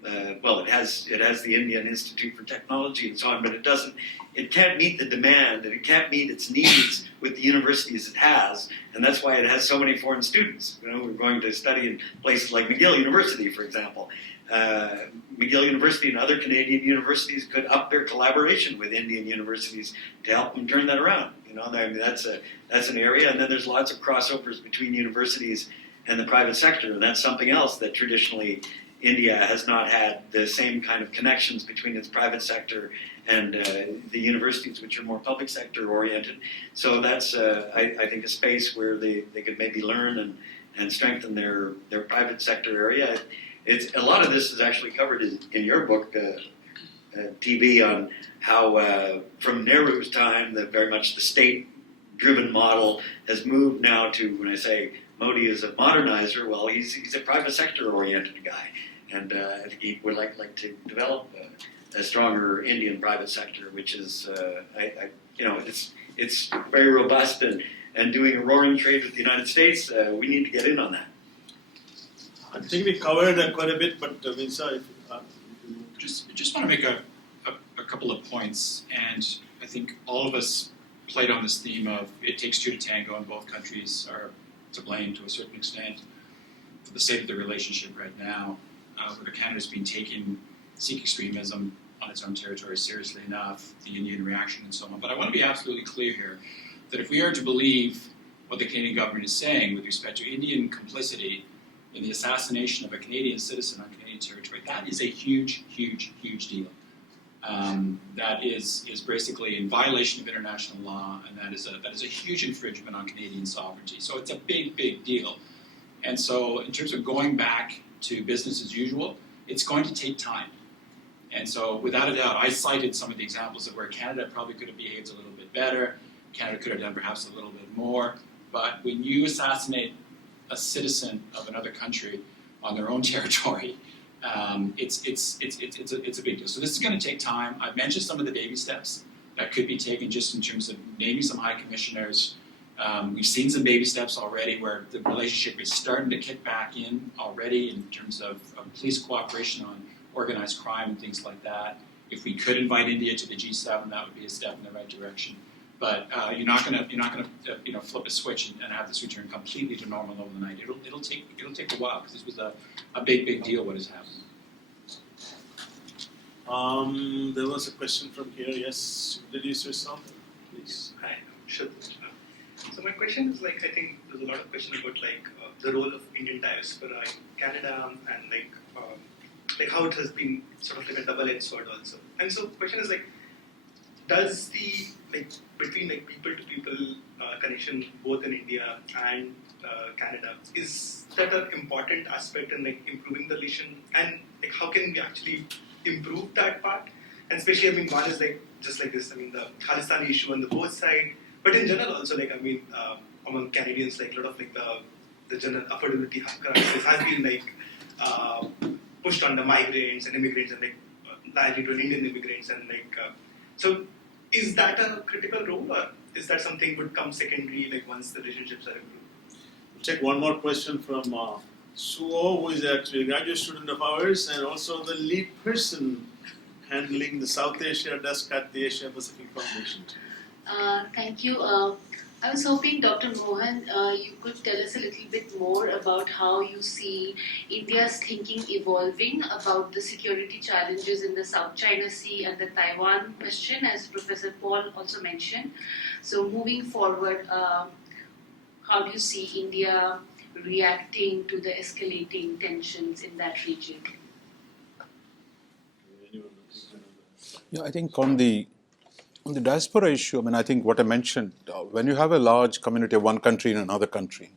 It has the Indian Institute for Technology and so on, but it can't meet the demand, and it can't meet its needs with the universities it has, and that's why it has so many foreign students. We're going to study in places like McGill University, for example. McGill University and other Canadian universities could up their collaboration with Indian universities to help them turn that around. That's an area, and then there's lots of crossovers between universities and the private sector, and that's something else that traditionally India has not had the same kind of connections between its private sector and the universities, which are more public sector oriented. So that's, I think, a space where they could maybe learn and strengthen their private sector area. A lot of this is actually covered in your book, TV, on how from Nehru's time, that very much the state-driven model has moved now to, when I say Modi is a modernizer, well, he's a private sector-oriented guy. And I think he would like to develop a stronger Indian private sector, which is, it's very robust and doing a roaring trade with the United States. We need to get in on that. I think we covered quite a bit, but Vincent, just want to make a couple of points, and I think all of us played on this theme of it takes two to tango, and both countries are to blame to a certain extent for the state of the relationship right now. Whether Canada's been taking Sikh extremism on its own territory seriously enough, the Indian reaction and so on. But I want to be absolutely clear here that if we are to believe what the Canadian government is saying with respect to Indian complicity in the assassination of a Canadian citizen on Canadian territory, that is a huge, huge, huge deal. That is basically in violation of international law, and that is a huge infringement on Canadian sovereignty. So it's a big, big deal. And so in terms of going back to business as usual, it's going to take time. And so without a doubt, I cited some of the examples of where Canada probably could have behaved a little bit better. Canada could have done perhaps a little bit more. But when you assassinate a citizen of another country on their own territory, it's a big deal. So this is going to take time. I've mentioned some of the baby steps that could be taken just in terms of naming some high commissioners. We've seen some baby steps already where the relationship is starting to kick back in already in terms of police cooperation on organized crime and things like that. If we could invite India to the G7, that would be a step in the right direction. But you're not going to flip a switch and have this return completely to normal overnight. It'll take a while because this was a big deal. What has happened? There was a question from here. Yes, introduce yourself, please. Hi, sure. So my question is I think there's a lot of questions about the role of Indian diaspora in Canada and how it has been sort of a double-edged sword also. And so the question is does the between people to people connection both in India and Canada, is that an important aspect in improving the relation, and how can we actually improve that part? And especially one is just like this, the Khalistani issue on the both side. But in general, also, among Canadians, a lot of the general affordability crisis has been pushed on the migrants and immigrants and largely to Indian immigrants and so is that a critical role, or is that something would come secondary once the relationships are improved? We'll take one more question from Suo, who is actually a graduate student of ours and also the lead person handling the South Asia desk at the Asia Pacific Foundation. Thank you. I was hoping, Dr. Mohan, you could tell us a little bit more about how you see India's thinking evolving about the security challenges in the South China Sea and the Taiwan question, as Professor Paul also mentioned. So moving forward, how do you see India reacting to the escalating tensions in that region? Yeah, I think on the diaspora issue, I think what I mentioned, when you have a large community of one country in another country,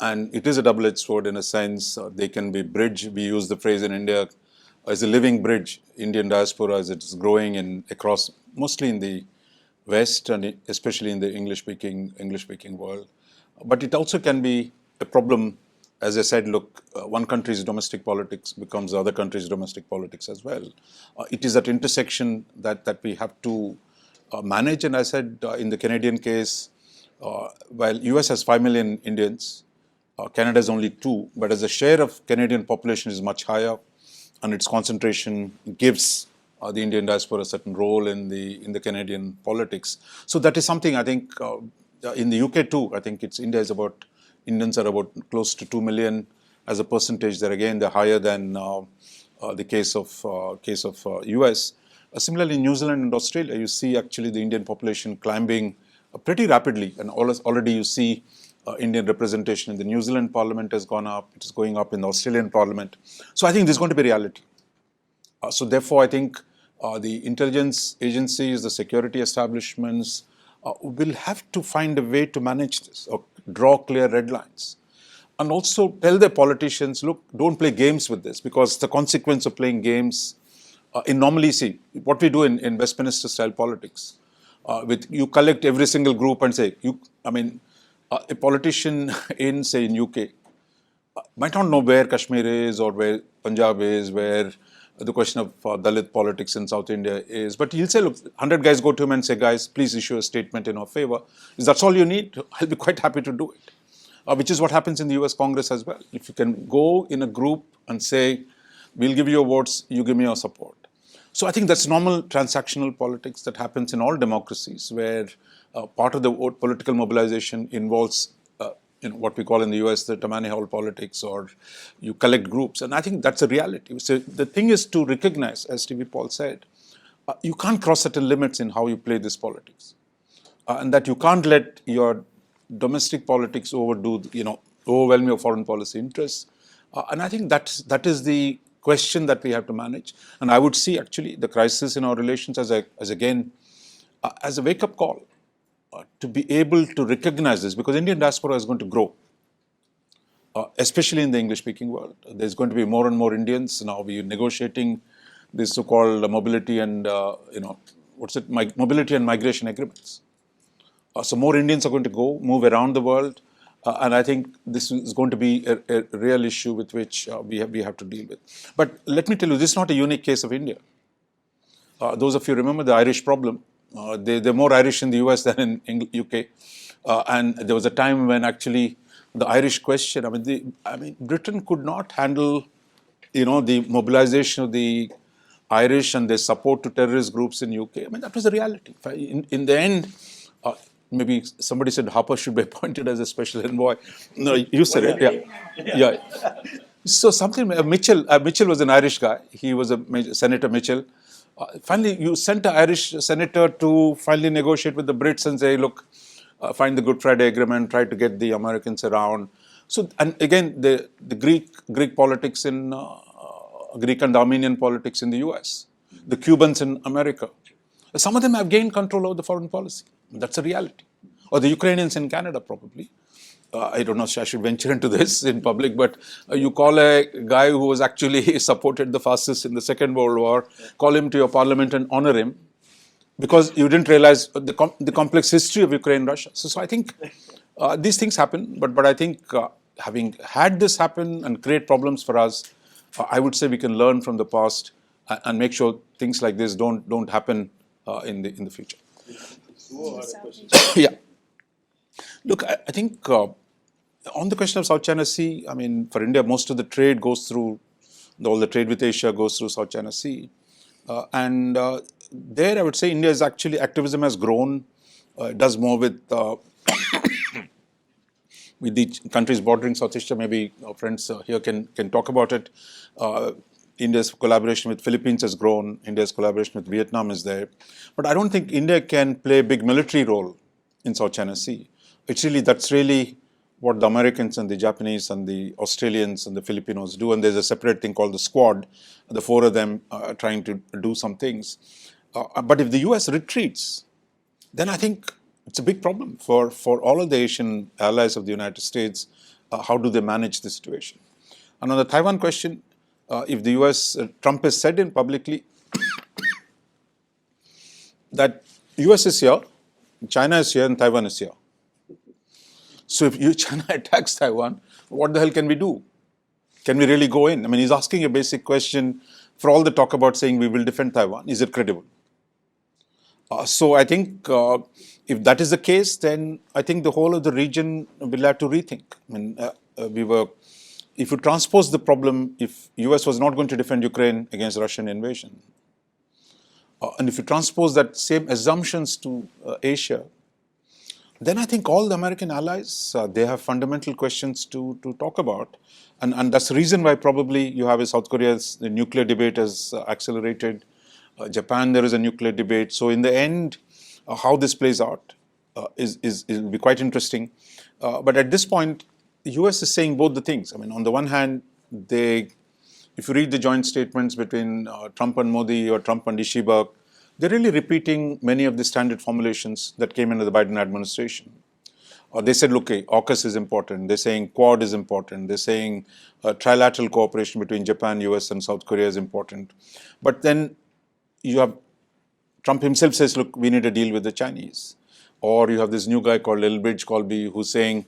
and it is a double-edged sword in a sense, they can be bridge. We use the phrase in India, as a living bridge, Indian diaspora as it is growing across mostly in the West and especially in the English-speaking world. But it also can be a problem, as I said, look, one country's domestic politics becomes the other country's domestic politics as well. It is that intersection that we have to manage. And I said in the Canadian case, while US has 5 million Indians, Canada is only 2, but as a share of Canadian population is much higher, and its concentration gives the Indian diaspora a certain role in the Canadian politics. So that is something I think in the UK too. I think Indians are about close to 2 million as a percentage. They're higher than the case of US. Similarly, in New Zealand and Australia, you see actually the Indian population climbing pretty rapidly, and already you see Indian representation in the New Zealand Parliament has gone up. It is going up in the Australian Parliament. So I think this is going to be reality. So therefore, I think the intelligence agencies, the security establishments will have to find a way to manage this or draw clear red lines. And also tell their politicians, look, don't play games with this, because the consequence of playing games normally see what we do in Westminster style politics. You collect every single group and say, a politician in UK might not know where Kashmir is or where Punjab is, where the question of Dalit politics in South India is. But he'll say, look, 100 guys go to him and say, guys, please issue a statement in our favor. If that's all you need, I'll be quite happy to do it. Which is what happens in the US Congress as well. If you can go in a group and say, we'll give you your votes, you give me your support. So I think that's normal transactional politics that happens in all democracies, where part of the political mobilization involves what we call in the US the Tammany Hall politics, or you collect groups. And I think that's a reality. So the thing is to recognize, as T.V. Paul said, you can't cross certain limits in how you play this politics. And that you can't let your domestic politics overwhelm your foreign policy interests. And I think that is the question that we have to manage. And I would see actually the crisis in our relations as a wake-up call. To be able to recognize this, because Indian diaspora is going to grow, especially in the English-speaking world. There's going to be more and more Indians. Now we're negotiating this so-called mobility and mobility and migration agreements. So more Indians are going to move around the world, and I think this is going to be a real issue with which we have to deal with. But let me tell you, this is not a unique case of India. Those of you remember the Irish problem. They're more Irish in the US than in UK. And there was a time when actually the Irish question, Britain could not handle, the mobilization of the Irish and their support to terrorist groups in UK. That was a reality. In the end, maybe somebody said Harper should be appointed as a special envoy. No, you said it, yeah. So Mitchell was an Irish guy. He was Senator Mitchell. Finally, you sent an Irish senator to finally negotiate with the Brits and say, look, find the Good Friday Agreement, try to get the Americans around. So, and again, the Greek politics in Greek and Armenian politics in the US, the Cubans in America. Some of them have gained control over the foreign policy. That's a reality. Or the Ukrainians in Canada, probably. I don't know if I should venture into this in public, but you call a guy who was actually supported the fascists in the Second World War, call him to your parliament and honor him, because you didn't realize the complex history of Ukraine, Russia. So I think these things happen, but I think having had this happen and create problems for us, I would say we can learn from the past and make sure things like this don't happen in the future. Yeah. Look, I think on the question of South China Sea, for India, most of the trade goes through, all the trade with Asia goes through South China Sea. And there I would say India's actually activism has grown. It does more with the countries bordering South Asia. Maybe our friends here can talk about it. India's collaboration with Philippines has grown. India's collaboration with Vietnam is there. But I don't think India can play a big military role in South China Sea. That's really what the Americans and the Japanese and the Australians and the Filipinos do. And there's a separate thing called the Squad, the 4 of them trying to do some things. But if the US retreats, then I think it's a big problem for all of the Asian allies of the United States. How do they manage the situation? And on the Taiwan question, if the US, Trump has said in publicly that US is here, China is here, and Taiwan is here. So if China attacks Taiwan, what the hell can we do? Can we really go in? I mean, he's asking a basic question for all the talk about saying we will defend Taiwan. Is it credible? So I think if that is the case, then I think the whole of the region will have to rethink. I mean, if you transpose the problem, if US was not going to defend Ukraine against Russian invasion, and if you transpose that same assumptions to Asia, then I think all the American allies, they have fundamental questions to talk about. And that's the reason why probably you have South Korea's the nuclear debate has accelerated. Japan, there is a nuclear debate. So in the end, how this plays out will be quite interesting. But at this point, the US is saying both the things. I mean, on the one hand, if you read the joint statements between Trump and Modi or Trump and Ishibak, they're really repeating many of the standard formulations that came into the Biden administration. They said, look, AUKUS is important. They're saying Quad is important. They're saying trilateral cooperation between Japan, US, and South Korea is important. But then you have Trump himself says, look, we need to deal with the Chinese. Or you have this new guy called Elbridge Colby who's saying,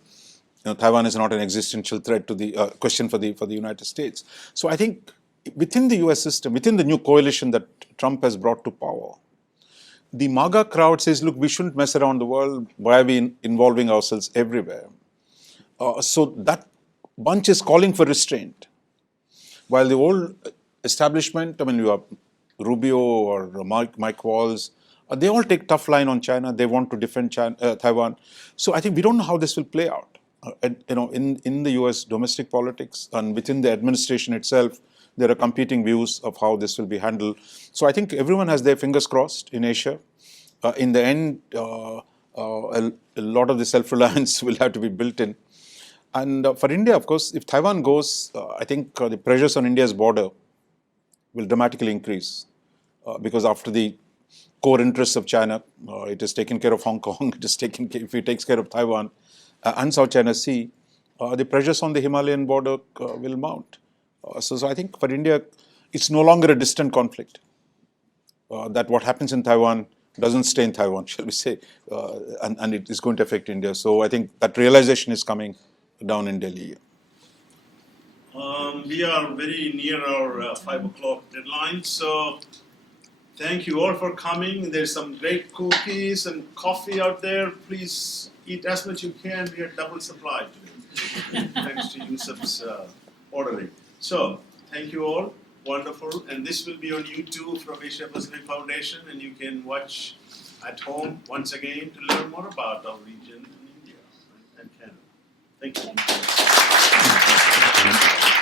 Taiwan is not an existential threat to the question for the United States. So I think within the US system, within the new coalition that Trump has brought to power, the MAGA crowd says, look, we shouldn't mess around the world. Why are we involving ourselves everywhere? So that bunch is calling for restraint. While the old establishment, I mean, you have Rubio or Mike Waltz, they all take tough line on China. They want to defend Taiwan. So I think we don't know how this will play out. In the US domestic politics and within the administration itself, there are competing views of how this will be handled. So I think everyone has their fingers crossed in Asia. In the end, a lot of the self-reliance will have to be built in. And for India, of course, if Taiwan goes, I think the pressures on India's border will dramatically increase. Because after the core interests of China, it has taken care of Hong Kong, if it takes care of Taiwan and South China Sea, the pressures on the Himalayan border will mount. So I think for India, it's no longer a distant conflict. That what happens in Taiwan doesn't stay in Taiwan, shall we say, and it is going to affect India. So I think that realization is coming down in Delhi. We are very near our 5 o'clock deadline, so thank you all for coming. There's some great cookies and coffee out there. Please eat as much as you can. We are double supplied today, thanks to Yusuf's ordering. So, thank you all. Wonderful. And this will be on YouTube from Asia Pacific Foundation, and you can watch at home once again to learn more about our region in India and Canada. Thank you.